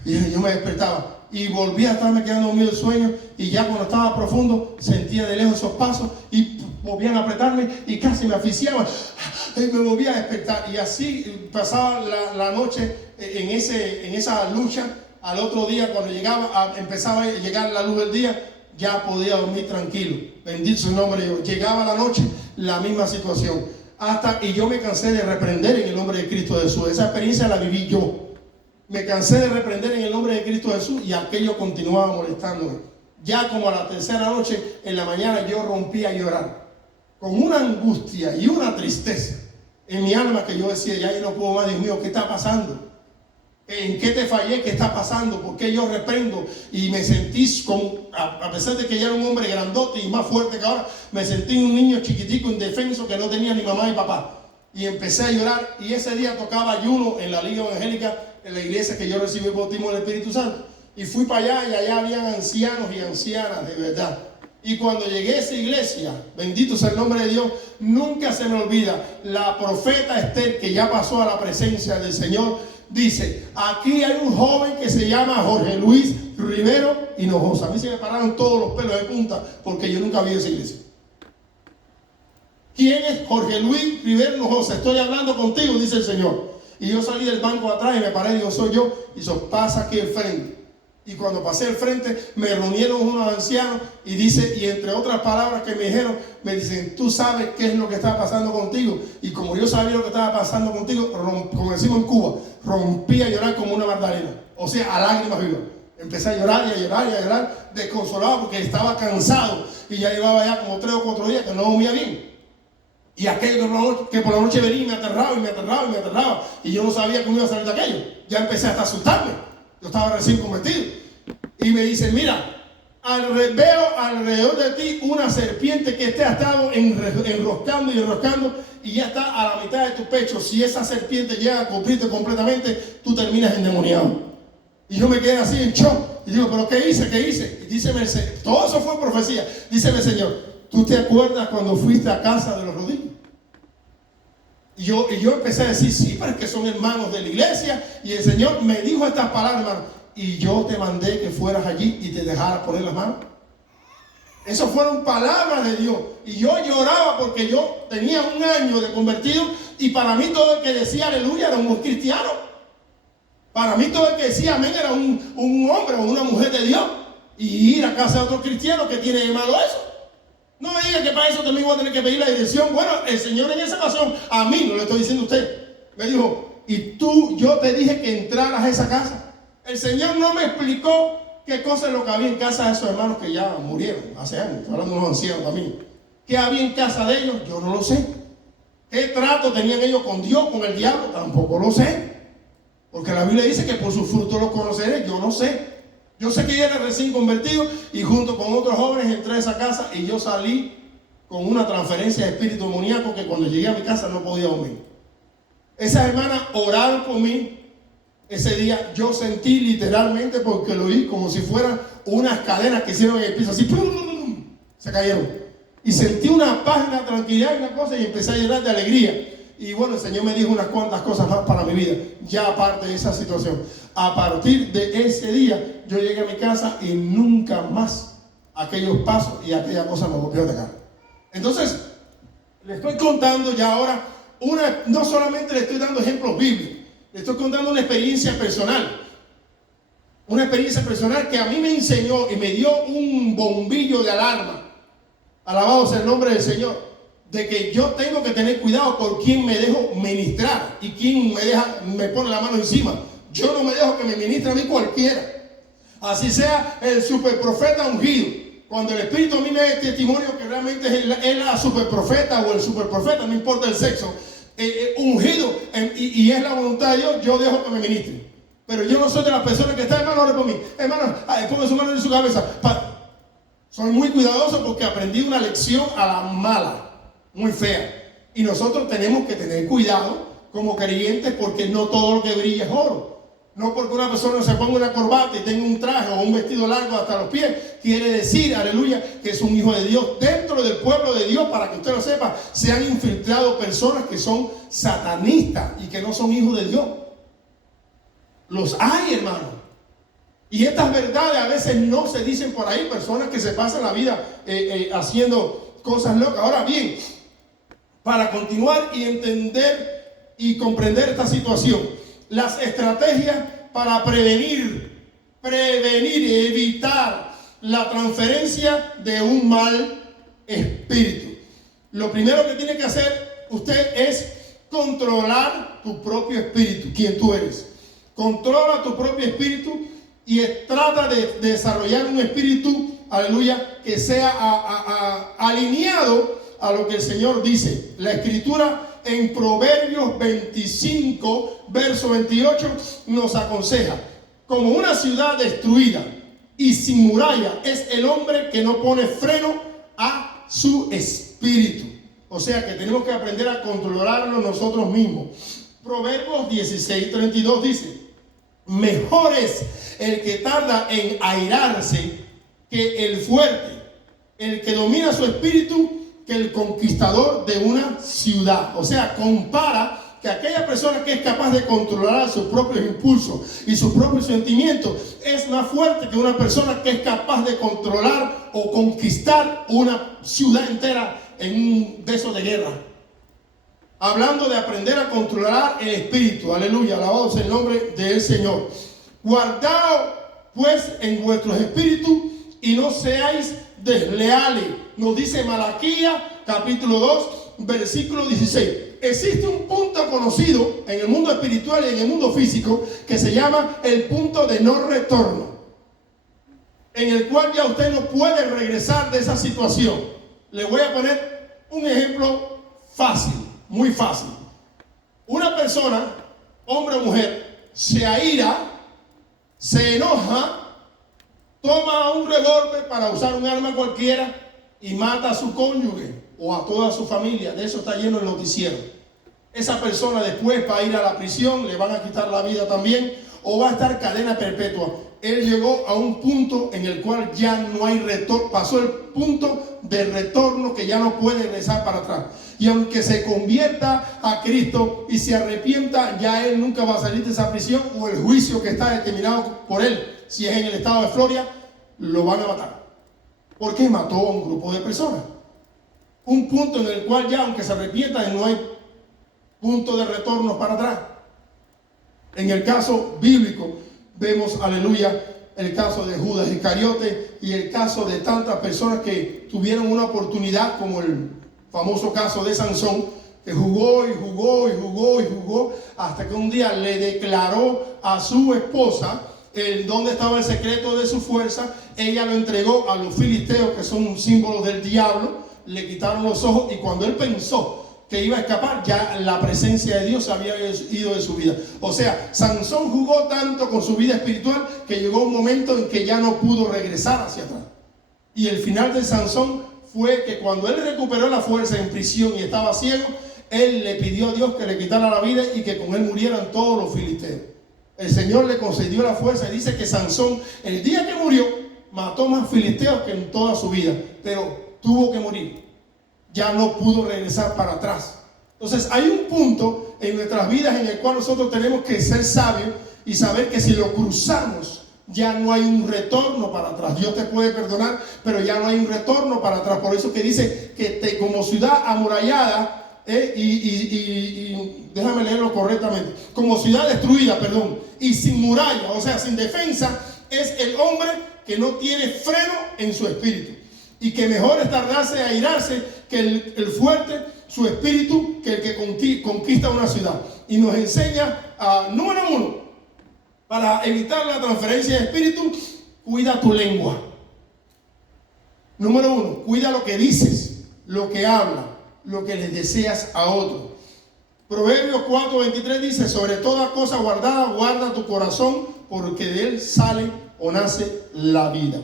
Y yo me despertaba. Y volvía a estarme quedando dormido el sueño. Y ya cuando estaba profundo, sentía de lejos esos pasos. Y volvían a apretarme. Y casi me asfixiaban. Y me volvía a despertar. Y así pasaba la noche en esa lucha. Al otro día, cuando empezaba a llegar la luz del día, ya podía dormir tranquilo. Bendito su nombre de Dios. Llegaba la noche, la misma situación. Y yo me cansé de reprender en el nombre de Cristo Jesús. Esa experiencia la viví yo. Me cansé de reprender en el nombre de Cristo Jesús y aquello continuaba molestándome. Ya como a la tercera noche, en la mañana, yo rompí a llorar con una angustia y una tristeza en mi alma, que yo decía: ya yo no puedo más, Dios mío, ¿qué está pasando? ¿En qué te fallé? ¿Qué está pasando? ¿Por qué yo reprendo? Y me sentí, a pesar de que ya era un hombre grandote y más fuerte que ahora, me sentí un niño chiquitico, indefenso, que no tenía ni mamá ni papá. Y empecé a llorar. Y ese día tocaba ayuno en la Liga Evangélica, en la iglesia que yo recibí el bautismo del Espíritu Santo. Y fui para allá y allá habían ancianos y ancianas de verdad. Y cuando llegué a esa iglesia, bendito sea el nombre de Dios, nunca se me olvida, la profeta Esther, que ya pasó a la presencia del Señor, dice: aquí hay un joven que se llama Jorge Luis Rivero Hinojosa. A mí se me pararon todos los pelos de punta porque yo nunca vi esa iglesia. ¿Quién es Jorge Luis Rivero Hinojosa? Estoy hablando contigo, dice el Señor. Y yo salí del banco atrás y me paré y digo: soy yo. Y eso pasa aquí al frente. Y cuando pasé al frente, me reunieron unos ancianos y dice, y entre otras palabras que me dijeron, me dicen: tú sabes qué es lo que está pasando contigo. Y como yo sabía lo que estaba pasando contigo, como decimos en Cuba, rompí a llorar como una magdalena. O sea, a lágrimas vivas. Empecé a llorar y a llorar y a llorar, desconsolado porque estaba cansado y ya llevaba ya como 3 o 4 días que no dormía bien. Y aquello que por la noche venía y me aterraba y me aterraba y me aterraba y yo no sabía cómo iba a salir de aquello. Ya empecé hasta a asustarme. Yo estaba recién convertido. Y me dice, mira, veo alrededor de ti una serpiente que te ha estado enroscando y enroscando y ya está a la mitad de tu pecho. Si esa serpiente llega a cubrirte completamente, tú terminas endemoniado. Y yo me quedé así en shock. Y digo, ¿pero qué hice? ¿Qué hice? Y díceme, todo eso fue profecía. Díceme, Señor, ¿tú te acuerdas cuando fuiste a casa de los rodillos? Y yo empecé a decir, sí, pero es que son hermanos de la iglesia. Y el Señor me dijo estas palabras, hermano. Y yo te mandé que fueras allí y te dejaras poner las manos. Esas fueron palabras de Dios. Y yo lloraba porque yo tenía 1 año de convertido. Y para mí todo el que decía aleluya era un cristiano. Para mí todo el que decía amén era un hombre o una mujer de Dios. Y ir a casa de otro cristiano, ¿qué tiene de malo eso? No me diga que para eso también voy a tener que pedir la dirección. Bueno, el Señor en esa ocasión, a mí, no le estoy diciendo a usted, me dijo, y yo te dije que entraras a esa casa. El Señor no me explicó qué cosa es lo que había en casa de esos hermanos que ya murieron hace años. Estoy hablando de unos ancianos también. ¿Qué había en casa de ellos? Yo no lo sé. ¿Qué trato tenían ellos con Dios, con el diablo? Tampoco lo sé. Porque la Biblia dice que por sus frutos los conoceré. Yo no sé. Yo sé que yo era recién convertido y junto con otros jóvenes entré a esa casa y yo salí con una transferencia de espíritu demoníaco que cuando llegué a mi casa no podía dormir. Esas hermanas oraron por mí. Ese día yo sentí literalmente, porque lo oí como si fueran unas cadenas que hicieron en el piso, así, ¡pum! Se cayeron. Y sentí una paz, una tranquilidad y una cosa y empecé a llorar de alegría. Y bueno, el Señor me dijo unas cuantas cosas más para mi vida, ya aparte de esa situación. A partir de ese día, yo llegué a mi casa y nunca más aquellos pasos y aquella cosa me volvió a atacar. Entonces, le estoy contando ya ahora, no solamente le estoy dando ejemplos bíblicos, le estoy contando una experiencia personal. Una experiencia personal que a mí me enseñó y me dio un bombillo de alarma. Alabado sea el nombre del Señor. De que yo tengo que tener cuidado por quién me dejo ministrar y quién me pone la mano encima. Yo no me dejo que me ministre a mí cualquiera. Así sea el superprofeta ungido. Cuando el Espíritu a mí me da testimonio que realmente es la superprofeta o el superprofeta, no importa el sexo, ungido y es la voluntad de Dios, yo dejo que me ministre. Pero yo no soy de las personas que están, hermano, ore por mí. Hermano, ponga su mano en su cabeza. Soy muy cuidadoso porque aprendí una lección a la mala. Muy fea. Y nosotros tenemos que tener cuidado como creyentes porque no todo lo que brilla es oro. No porque una persona se ponga una corbata y tenga un traje o un vestido largo hasta los pies, quiere decir, aleluya, que es un hijo de Dios. Dentro del pueblo de Dios, para que usted lo sepa, se han infiltrado personas que son satanistas y que no son hijos de Dios. Los hay, hermano. Y estas verdades a veces no se dicen por ahí. Personas que se pasan la vida haciendo cosas locas. Ahora bien, para continuar y entender y comprender esta situación, las estrategias para prevenir y evitar la transferencia de un mal espíritu. Lo primero que tiene que hacer usted es controlar tu propio espíritu, quien tú eres. Controla tu propio espíritu y trata de desarrollar un espíritu, aleluya, que sea alineado a lo que el Señor dice. La Escritura en Proverbios 25, verso 28 nos aconseja: como una ciudad destruida y sin muralla es el hombre que no pone freno a su espíritu. O sea que tenemos que aprender a controlarlo nosotros mismos. Proverbios 16, 32 dice: mejor es el que tarda en airarse que el fuerte, el que domina su espíritu que el conquistador de una ciudad. O sea, compara que aquella persona que es capaz de controlar sus propios impulsos y sus propios sentimientos es más fuerte que una persona que es capaz de controlar o conquistar una ciudad entera en un beso de guerra. Hablando de aprender a controlar el espíritu. Aleluya, alabado sea el nombre del Señor. Guardaos pues en vuestros espíritus y no seáis desleales. Nos dice Malaquías capítulo 2 versículo 16. Existe un punto conocido en el mundo espiritual y en el mundo físico que se llama el punto de no retorno. en el cual ya usted no puede regresar de esa situación. Le voy a poner un ejemplo fácil, muy fácil. Una persona, hombre o mujer, se aira, se enoja, toma un revólver para usar un arma cualquiera y mata a su cónyuge o a toda su familia. De eso está lleno el noticiero. Esa persona después va a ir a la prisión, le van a quitar la vida también, o va a estar cadena perpetua. Él llegó a un punto en el cual ya no hay retorno, pasó el punto de retorno que ya no puede regresar para atrás. Y aunque se convierta a Cristo y se arrepienta, ya él nunca va a salir de esa prisión, o el juicio que está determinado por él, si es en el estado de Florida, lo van a matar. Porque mató a un grupo de personas. Un punto en el cual ya, aunque se arrepienta, no hay punto de retorno para atrás. En el caso bíblico, vemos, aleluya, el caso de Judas Iscariote y el caso de tantas personas que tuvieron una oportunidad, como el famoso caso de Sansón, que jugó y jugó y jugó y jugó, hasta que un día le declaró a su esposa dónde estaba el secreto de su fuerza. Ella lo entregó a los filisteos, que son un símbolo del diablo, le quitaron los ojos, y cuando él pensó que iba a escapar, ya la presencia de Dios había ido de su vida. O sea, Sansón jugó tanto con su vida espiritual que llegó un momento en que ya no pudo regresar hacia atrás. Y el final de Sansón fue que cuando él recuperó la fuerza en prisión y estaba ciego, él le pidió a Dios que le quitara la vida y que con él murieran todos los filisteos. El Señor le concedió la fuerza, y dice que Sansón, el día que murió, mató más filisteos que en toda su vida, pero tuvo que morir. Ya no pudo regresar para atrás. Entonces hay un punto en nuestras vidas en el cual nosotros tenemos que ser sabios y saber que si lo cruzamos, ya no hay un retorno para atrás. Dios te puede perdonar, pero ya no hay un retorno para atrás. Por eso que dice que como ciudad amurallada, déjame leerlo correctamente, como ciudad destruida, y sin muralla, o sea, sin defensa, es el hombre que no tiene freno en su espíritu. Y que mejor es tardarse a airarse que el fuerte, su espíritu, que el que conquista una ciudad. Y nos enseña, número uno, para evitar la transferencia de espíritu, cuida tu lengua. Número uno, cuida lo que dices, lo que hablas, lo que les deseas a otros. Proverbios 4:23 dice: sobre toda cosa guardada, guarda tu corazón, porque de él sale o nace la vida.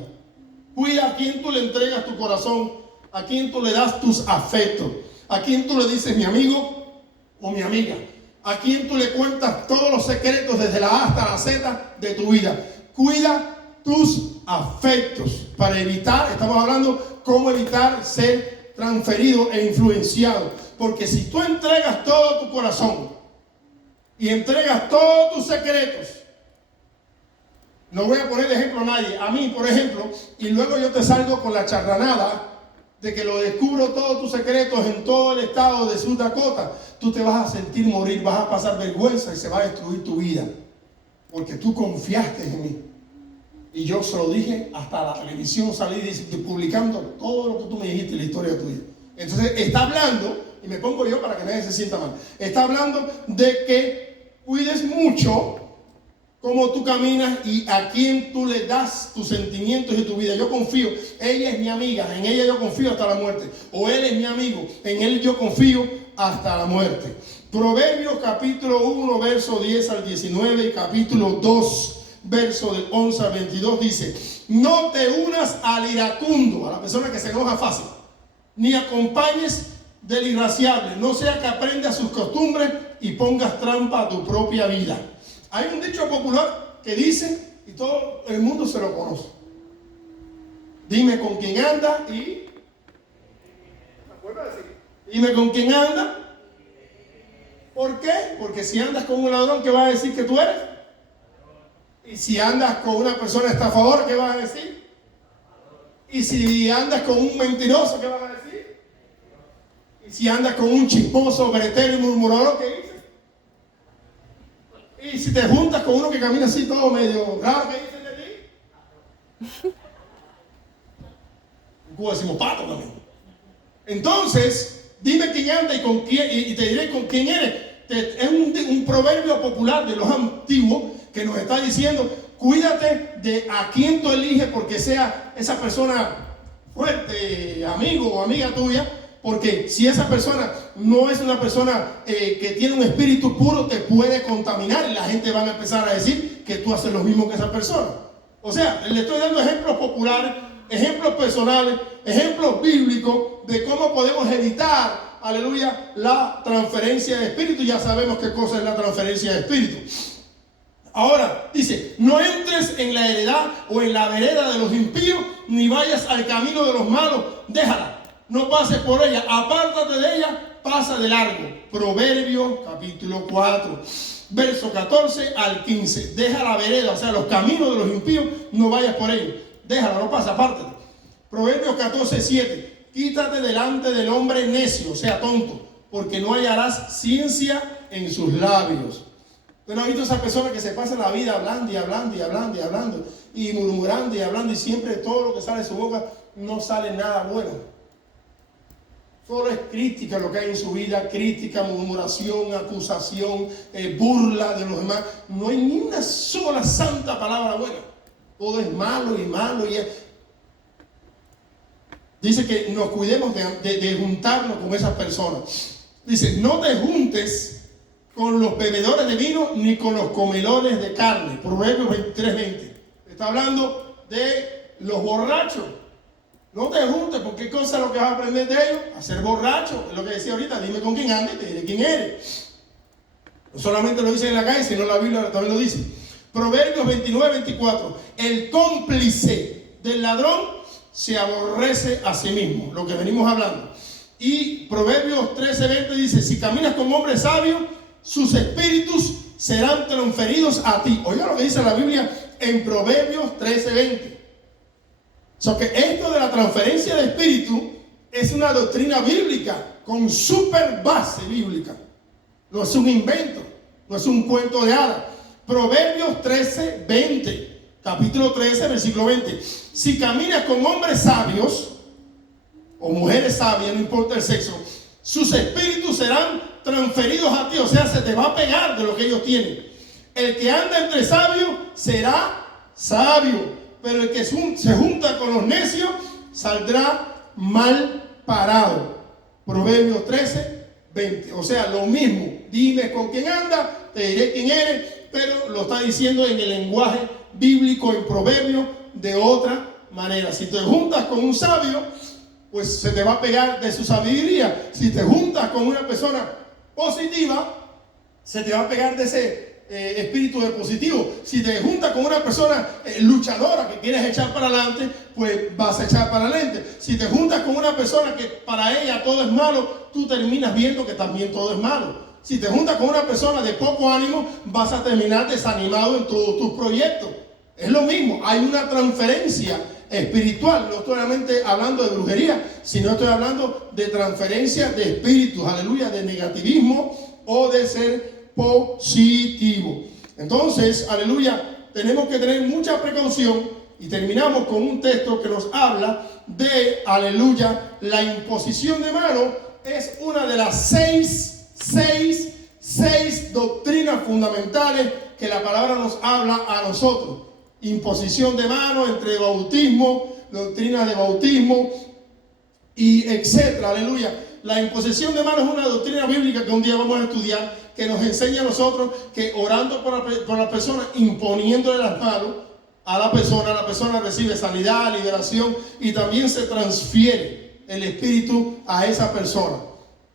Cuida a quien tú le entregas tu corazón, a quien tú le das tus afectos, a quien tú le dices mi amigo o mi amiga, a quien tú le cuentas todos los secretos desde la A hasta la Z de tu vida. Cuida tus afectos para evitar, estamos hablando cómo evitar ser transferido e influenciado. Porque si tú entregas todo tu corazón y entregas todos tus secretos, no voy a poner de ejemplo a nadie, a mí por ejemplo, y luego yo te salgo con la charranada de que lo descubro todos tus secretos en todo el estado de South Dakota, tú te vas a sentir morir, vas a pasar vergüenza y se va a destruir tu vida, porque tú confiaste en mí. Y yo se lo dije, hasta la televisión salí publicando todo lo que tú me dijiste, la historia tuya. Entonces está hablando, y me pongo yo para que nadie se sienta mal, está hablando de que cuides mucho cómo tú caminas y a quién tú le das tus sentimientos y tu vida. Yo confío, ella es mi amiga, en ella yo confío hasta la muerte. O él es mi amigo, en él yo confío hasta la muerte. Proverbios capítulo 1, verso 10 al 19 y capítulo 2, verso del 11 al 22 dice: no te unas al iracundo, a la persona que se enoja fácil, ni acompañes del irascible, no sea que aprendas sus costumbres y pongas trampa a tu propia vida. Hay un dicho popular que dice, y todo el mundo se lo conoce: dime con quién anda y... ¿me acuerdas de decir? Dime con quién anda. ¿Por qué? Porque si andas con un ladrón, ¿qué vas a decir que tú eres? Y si andas con una persona estafadora, ¿qué vas a decir? Y si andas con un mentiroso, ¿qué vas a decir? Y si andas con un chismoso, bretero y murmurador, ¿qué dices? Y si te juntas con uno que camina así todo medio raro, ¿qué dicen de ti? En Cuba decimos pato también. Entonces, dime quién anda y con quién, y te diré con quién eres. Es un proverbio popular de los antiguos que nos está diciendo: Cuídate de a quién tú eliges porque sea esa persona fuerte, amigo o amiga tuya, porque si esa persona no es una persona que tiene un espíritu puro, te puede contaminar y la gente va a empezar a decir que tú haces lo mismo que esa persona. O sea, le estoy dando ejemplos populares, ejemplos personales, ejemplos bíblicos de cómo podemos evitar, aleluya, la transferencia de espíritu. Ya sabemos qué cosa es la transferencia de espíritu. Ahora, dice, no entres en la heredad o en la vereda de los impíos, ni vayas al camino de los malos, déjala, no pases por ella, apártate de ella, pasa de largo. Proverbios capítulo 4, verso 14 al 15. Deja la vereda, o sea, los caminos de los impíos, no vayas por ellos, déjala, no pasa, apártate. Proverbios 14, 7. Quítate delante del hombre necio, o sea, tonto, porque no hallarás ciencia en sus labios. ¿Pero has visto esa persona que se pasa la vida hablando y hablando y hablando y hablando y murmurando y hablando y siempre todo lo que sale de su boca no sale nada bueno? Solo es crítica lo que hay en su vida, crítica, murmuración, acusación, burla de los demás. No hay ni una sola santa palabra buena. Todo es malo y malo y dice que nos cuidemos de juntarnos con esas personas. Dice, no te juntes con los bebedores de vino ni con los comedores de carne. Proverbios 23:20. Está hablando de los borrachos. No te juntes, porque ¿qué cosa es lo que vas a aprender de ellos? A ser borracho. Es lo que decía ahorita, dime con quién andas y te diré quién eres. No solamente lo dice en la calle, sino la Biblia también lo dice. Proverbios 29:24. El cómplice del ladrón se aborrece a sí mismo, lo que venimos hablando. Y Proverbios 13:20 dice, si caminas con hombres sabios, sus espíritus serán transferidos a ti. Oiga lo que dice la Biblia en Proverbios 13:20. O sea que esto de la transferencia de espíritu es una doctrina bíblica con super base bíblica. No es un invento, no es un cuento de hadas. Proverbios 13:20, capítulo 13, versículo 20. Si caminas con hombres sabios o mujeres sabias, no importa el sexo, sus espíritus serán transferidos a ti, o sea, se te va a pegar de lo que ellos tienen. El que anda entre sabios será sabio, pero el que se junta con los necios saldrá mal parado. Proverbios 13:20. O sea, lo mismo. Dime con quién anda, te diré quién eres, pero lo está diciendo en el lenguaje bíblico en Proverbios de otra manera. Si te juntas con un sabio, pues se te va a pegar de su sabiduría. Si te juntas con una persona positiva, se te va a pegar de ese espíritu de positivo. Si te juntas con una persona luchadora que quieres echar para adelante, pues vas a echar para adelante. Si te juntas con una persona que para ella todo es malo, tú terminas viendo que también todo es malo. Si te juntas con una persona de poco ánimo, vas a terminar desanimado en todos tus proyectos. Es lo mismo, hay una transferencia espiritual. No estoy solamente hablando de brujería, sino estoy hablando de transferencia de espíritus, aleluya, de negativismo o de ser positivo. Entonces, aleluya, tenemos que tener mucha precaución y terminamos con un texto que nos habla de, aleluya, la imposición de mano. Es una de las seis doctrinas fundamentales que la palabra nos habla a nosotros. Imposición de mano entre bautismo, doctrina de bautismo y etcétera, aleluya. La imposición de manos es una doctrina bíblica que un día vamos a estudiar, que nos enseña a nosotros que orando por la persona, imponiéndole las manos a la persona recibe sanidad, liberación y también se transfiere el espíritu a esa persona.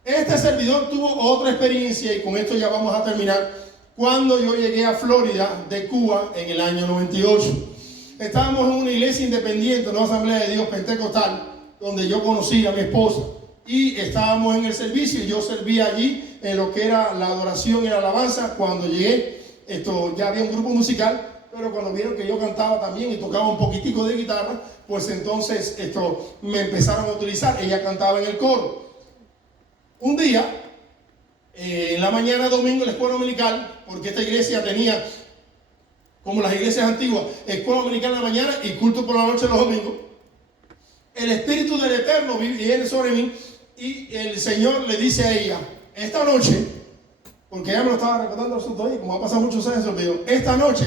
Este servidor tuvo otra experiencia y con esto ya vamos a terminar. Cuando yo llegué a Florida de Cuba en el año 98, estábamos en una iglesia independiente, una asamblea de Dios pentecostal, donde yo conocí a mi esposa. Y estábamos en el servicio y yo servía allí en lo que era la adoración y la alabanza. Cuando llegué, ya había un grupo musical, pero cuando vieron que yo cantaba también y tocaba un poquitico de guitarra, pues entonces me empezaron a utilizar. Ella cantaba en el coro. Un día, en la mañana domingo, en la escuela dominical, porque esta iglesia tenía, como las iglesias antiguas, escuela dominical en la mañana y culto por la noche los domingos. El Espíritu del Eterno viene sobre mí y el Señor le dice a ella, esta noche, porque ella me lo estaba recordando el asunto ahí, como ha pasado muchos años, esta noche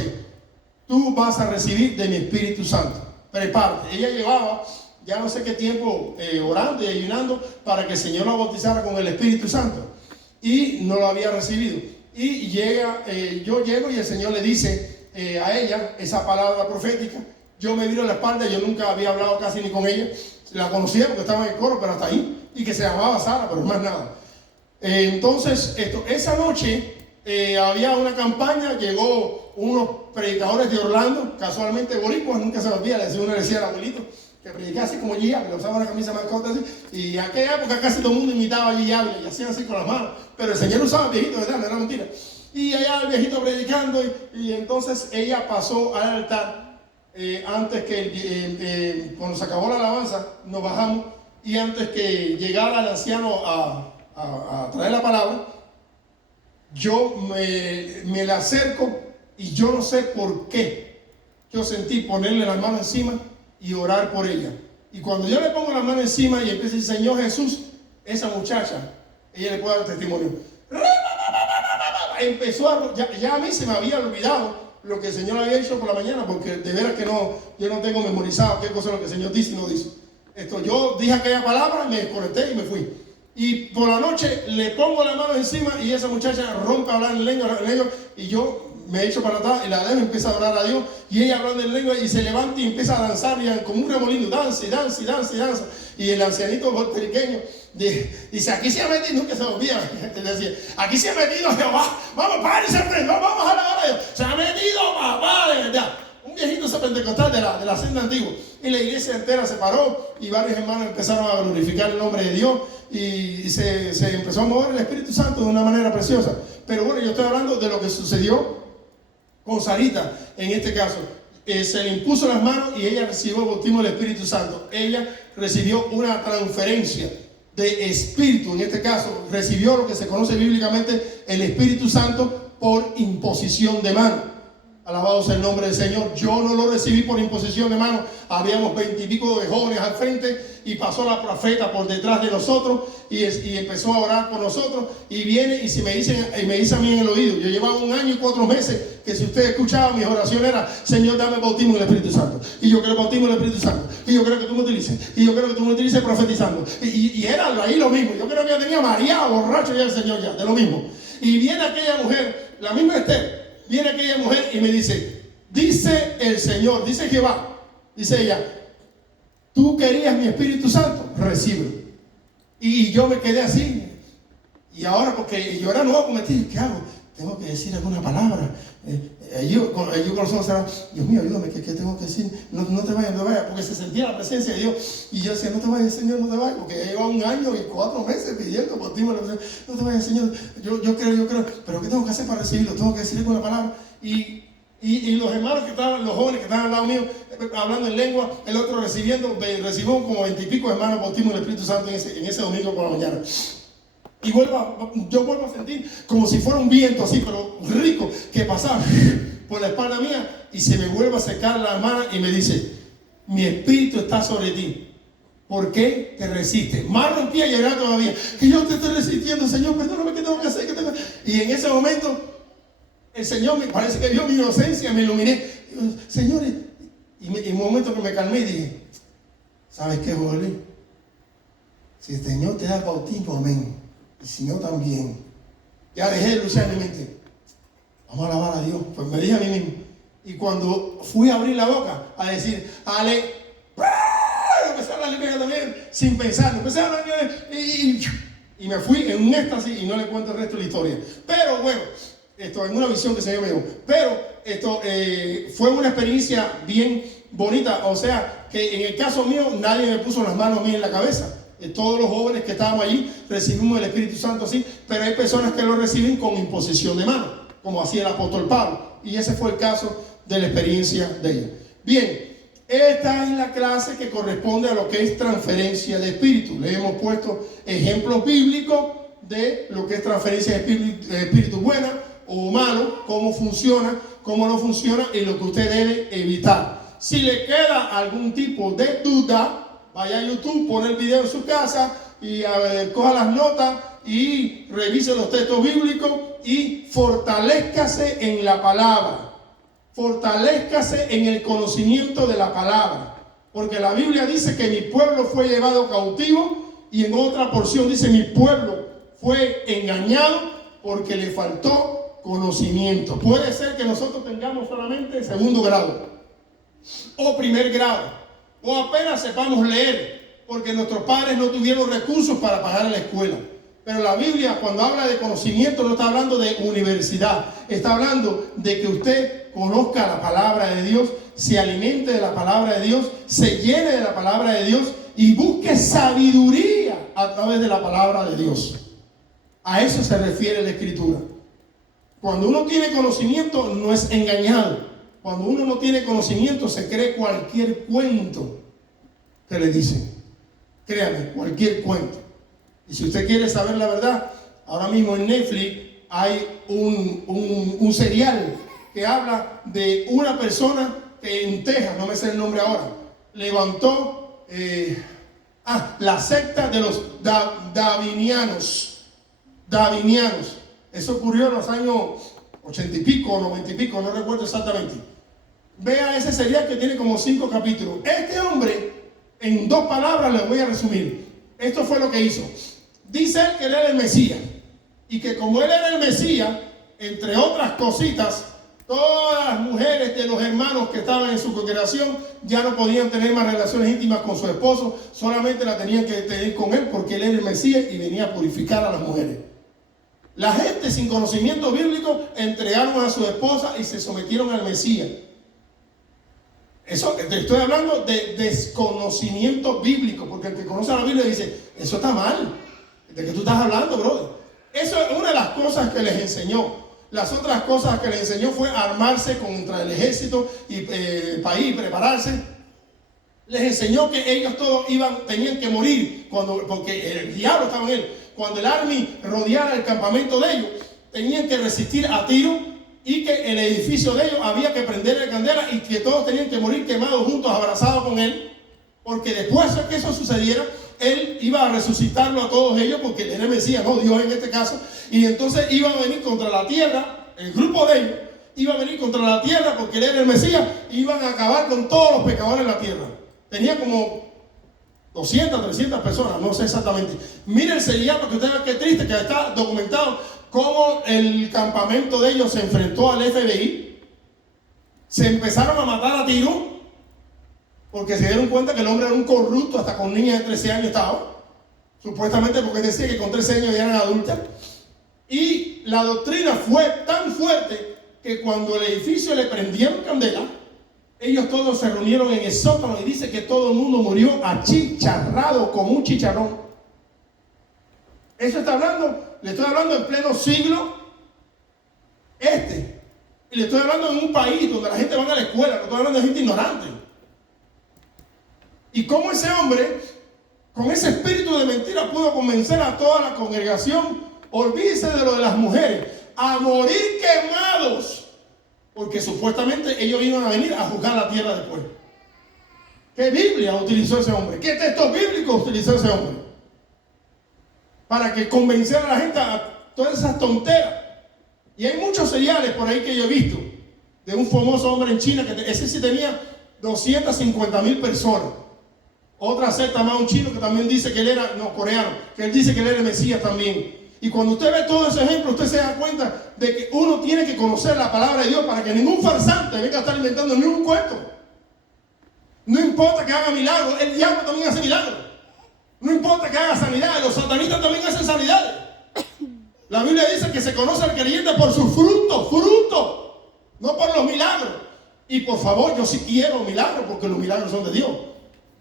tú vas a recibir de mi Espíritu Santo. Prepárate. Ella llevaba ya no sé qué tiempo orando y ayunando para que el Señor la bautizara con el Espíritu Santo, y no lo había recibido. Y yo llego y el Señor le dice a ella esa palabra profética. Yo me viro la espalda, yo nunca había hablado casi ni con ella, la conocía porque estaba en el coro, pero hasta ahí, y que se llamaba Sara, pero más nada. Entonces, esa noche había una campaña, llegó unos predicadores de Orlando, casualmente boricuas, nunca se me olvida, uno le decía al abuelito, que predicaba así como G.I. que usaba una camisa más corta así, y en aquella época casi todo el mundo imitaba a G.I. y hacían así con las manos, pero el Señor usaba el viejito, ¿verdad? No era mentira. Y allá el viejito predicando, y entonces ella pasó al altar, antes que, cuando se acabó la alabanza, nos bajamos, y antes que llegara el anciano a traer la palabra, yo me le acerco, y yo no sé por qué, yo sentí ponerle las manos encima y orar por ella. Y cuando yo le pongo las manos encima y empiezo a decir, Señor Jesús, esa muchacha, ella le puede dar testimonio. Empezó ya a mí se me había olvidado lo que el Señor había hecho por la mañana, porque de veras que yo no tengo memorizado qué cosa es lo que el Señor dice y no dice. Yo dije aquella palabra, me desconecté y me fui. Y por la noche le pongo las manos encima y esa muchacha rompe a hablar en lengua, y yo me echo para atrás y la dejo, empieza a orar a Dios, y ella hablando en lengua y se levanta y empieza a danzar como un remolino, danza y danza y danza y danza. Y el ancianito puertorriqueño dice, aquí se ha metido, nunca se olvida, decía, aquí se ha metido Jehová, vamos, párense, vamos a la hora, se ha metido papá, de verdad. Un viejito pentecostal de la senda antigua, y la iglesia entera se paró y varios hermanos empezaron a glorificar el nombre de Dios, y se empezó a mover el Espíritu Santo de una manera preciosa. Pero bueno, yo estoy hablando de lo que sucedió con Sarita. En este caso se le impuso las manos y ella recibió el bautismo del Espíritu Santo. Ella recibió una transferencia de espíritu. En este caso recibió lo que se conoce bíblicamente el Espíritu Santo por imposición de mano. Alabado sea el nombre del Señor. Yo no lo recibí por imposición de mano. Habíamos 20 y pico de jóvenes al frente, y pasó la profeta por detrás de nosotros y empezó a orar por nosotros, y viene y me dice a mí en el oído. Yo llevaba 1 año y 4 meses que, si usted escuchaba, mis oraciones era, Señor, dame bautismo en el Espíritu Santo, y yo quiero bautismo en el Espíritu Santo, y yo creo que tú me utilices, y yo creo que tú me utilices profetizando, y era ahí lo mismo. Yo creo que yo tenía mareado, borracho ya el Señor, ya de lo mismo. Y viene aquella mujer, la misma Esther, viene aquella mujer y me dice el Señor, dice Jehová, dice ella, tú querías mi Espíritu Santo, recíbelo. Y yo me quedé así, y ahora, porque yo era nuevo convertido, ¿qué hago? Tengo que decir alguna palabra. Yo con los ojos cerrados, Dios mío, ayúdame, ¿qué tengo que decir? No te vayas, porque se sentía la presencia de Dios. Y yo decía, no te vayas, Señor, no te vayas, porque ya llevaba 1 año y 4 meses pidiendo bautismo. No te vayas, Señor, yo creo, pero ¿qué tengo que hacer para recibirlo? Tengo que decir alguna palabra. Y los hermanos que estaban, los jóvenes que estaban al lado mío, hablando en lengua, el otro recibió como 20 y pico hermanos bautismo del Espíritu Santo en ese domingo por la mañana. Y yo vuelvo a sentir como si fuera un viento así, pero rico, que pasaba por la espalda mía, y se me vuelve a secar la mano y me dice, mi espíritu está sobre ti. ¿Por qué te resistes? Más rompía a llorar todavía, que yo te estoy resistiendo, Señor, perdóname, ¿qué tengo que hacer? Y en ese momento el Señor me parece que vio mi inocencia, me iluminé. Señor, y en un momento que me calmé, dije, ¿sabes qué, Jorge? Si el Señor te da el bautismo, amén, y si no también, ya dejé de luchar en mi mente. Vamos a alabar a Dios. Pues me dije a mí mismo. Y cuando fui a abrir la boca a decir, empecé a hablar limpia también, sin pensar. Empecé a hablar y me fui en un éxtasis, y no le cuento el resto de la historia. Pero bueno, en una visión que se me dio. Pero fue una experiencia bien bonita. O sea, que en el caso mío, nadie me puso las manos a mí en la cabeza. Todos los jóvenes que estábamos allí recibimos el Espíritu Santo así, pero hay personas que lo reciben con imposición de mano, como hacía el apóstol Pablo, y ese fue el caso de la experiencia de ella. Bien, esta es la clase que corresponde a lo que es transferencia de espíritu. Le hemos puesto ejemplos bíblicos de lo que es transferencia de espíritu buena o malo, cómo funciona, cómo no funciona, y lo que usted debe evitar. Si le queda algún tipo de duda, vaya a YouTube, pone el video en su casa y coja las notas y revise los textos bíblicos y fortalézcase en la palabra. fortalézcase en el conocimiento de la palabra. Porque la Biblia dice que mi pueblo fue llevado cautivo, y en otra porción dice mi pueblo fue engañado porque le faltó conocimiento. Puede ser que nosotros tengamos solamente segundo grado o primer grado, o apenas sepamos leer, porque nuestros padres no tuvieron recursos para pagar la escuela. Pero la Biblia, cuando habla de conocimiento, no está hablando de universidad, está hablando de que usted conozca la palabra de Dios, se alimente de la palabra de Dios, se llene de la palabra de Dios y busque sabiduría a través de la palabra de Dios. A eso se refiere la Escritura. Cuando uno tiene conocimiento, no es engañado. Cuando uno no tiene conocimiento, se cree cualquier cuento que le dicen. Créame, cualquier cuento. Y si usted quiere saber la verdad, ahora mismo en Netflix hay un serial que habla de una persona que en Texas, no me sé el nombre ahora, levantó la secta de los davinianos. Eso ocurrió en los años 80 y pico, 90 y pico, no recuerdo exactamente. Vea ese serial que tiene como 5 capítulos. Este hombre, en 2 palabras les voy a resumir. Esto fue lo que hizo. Dice él que él era el Mesías, y que como él era el Mesías, entre otras cositas, todas las mujeres de los hermanos que estaban en su congregación ya no podían tener más relaciones íntimas con su esposo, solamente la tenían que tener con él porque él era el Mesías y venía a purificar a las mujeres. La gente sin conocimiento bíblico entregaron a su esposa y se sometieron al Mesías. Eso, te estoy hablando de desconocimiento bíblico, porque el que conoce la Biblia dice, eso está mal. ¿De qué tú estás hablando, brother? Eso es una de las cosas que les enseñó. Las otras cosas que les enseñó fue armarse contra el ejército y el país, prepararse. Les enseñó que ellos todos tenían que morir porque el diablo estaba en él. Cuando el army rodeara el campamento de ellos, tenían que resistir a tiro, y que el edificio de ellos había que prenderle candela y que todos tenían que morir quemados juntos, abrazados con él, porque después de que eso sucediera, él iba a resucitarlo a todos ellos, porque él era el Mesías, no Dios en este caso, y entonces iban a venir contra la tierra, el grupo de ellos iba a venir contra la tierra porque él era el Mesías, y iban a acabar con todos los pecadores de la tierra. Tenía como 200, 300 personas, no sé exactamente. Miren el serial para que ustedes vean qué triste, que está documentado cómo el campamento de ellos se enfrentó al FBI. Se empezaron a matar a tiro porque se dieron cuenta que el hombre era un corrupto, hasta con niñas de 13 años estaba, supuestamente porque decía que con 13 años ya eran adultas. Y la doctrina fue tan fuerte que cuando el edificio le prendieron candela, ellos todos se reunieron en el sótano, y dice que todo el mundo murió achicharrado como un chicharrón. Eso le estoy hablando en pleno siglo y le estoy hablando en un país donde la gente va a la escuela, no estoy hablando de gente ignorante. Y cómo ese hombre, con ese espíritu de mentira, pudo convencer a toda la congregación, olvídese de lo de las mujeres, a morir quemados, porque supuestamente ellos iban a venir a juzgar la tierra después. ¿Qué Biblia utilizó ese hombre? ¿Qué texto bíblico utilizó ese hombre? Para que convenciera a la gente a todas esas tonteras. Y hay muchos seriales por ahí que yo he visto, de un famoso hombre en China, que ese sí tenía 250,000 personas. Otra secta más, un chino que también dice que él era, coreano, que él dice que él era el Mesías también. Y cuando usted ve todo ese ejemplo, usted se da cuenta de que uno tiene que conocer la palabra de Dios para que ningún farsante venga a estar inventando ningún cuento. No importa que haga milagros, el diablo también hace milagros. No importa que haga sanidades, los satanistas también hacen sanidades. La Biblia dice que se conoce al creyente por sus frutos, no por los milagros. Y por favor, yo sí quiero milagros, porque los milagros son de Dios.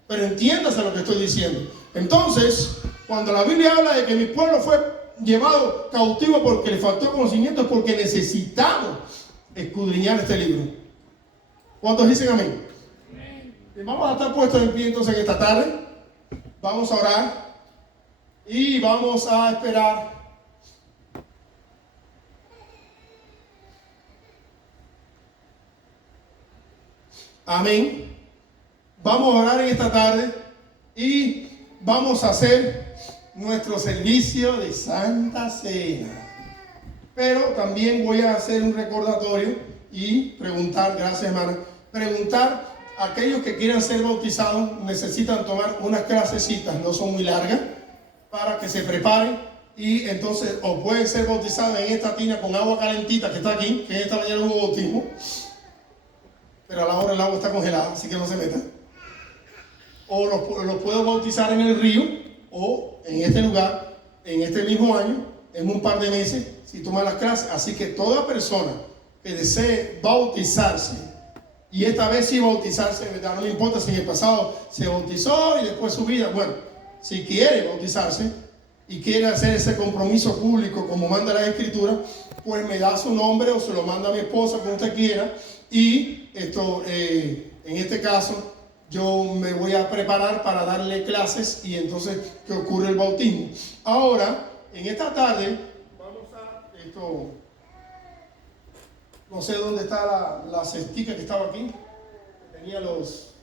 Pero entiéndase lo que estoy diciendo. Entonces, cuando la Biblia habla de que mi pueblo fue llevado cautivo porque le faltó conocimiento, es porque necesitamos escudriñar este libro. ¿Cuántos dicen amén? Amén. Vamos a estar puestos en pie entonces en esta tarde. Vamos a orar y vamos a esperar amén. Vamos a orar en esta tarde y vamos a hacer nuestro servicio de Santa Cena. Pero también voy a hacer un recordatorio y preguntar, gracias hermana, preguntar a aquellos que quieran ser bautizados, necesitan tomar unas clasecitas, no son muy largas, para que se preparen y entonces o pueden ser bautizados en esta tina con agua calentita que está aquí, que esta mañana hubo bautismo, pero a la hora el agua está congelada, así que no se metan. O los puedo bautizar en el río o en este lugar, en este mismo año, en un par de meses, si toman las clases. Así que toda persona que desee bautizarse, y esta vez sí bautizarse, ¿verdad? No me importa si en el pasado se bautizó y después su vida, bueno, si quiere bautizarse y quiere hacer ese compromiso público como manda la Escritura, pues me da su nombre o se lo manda a mi esposa, como usted quiera, y esto, en este caso, yo me voy a preparar para darle clases y entonces que ocurre el bautismo. Ahora, en esta tarde, vamos a no sé dónde está la cestica que estaba aquí. Tenía los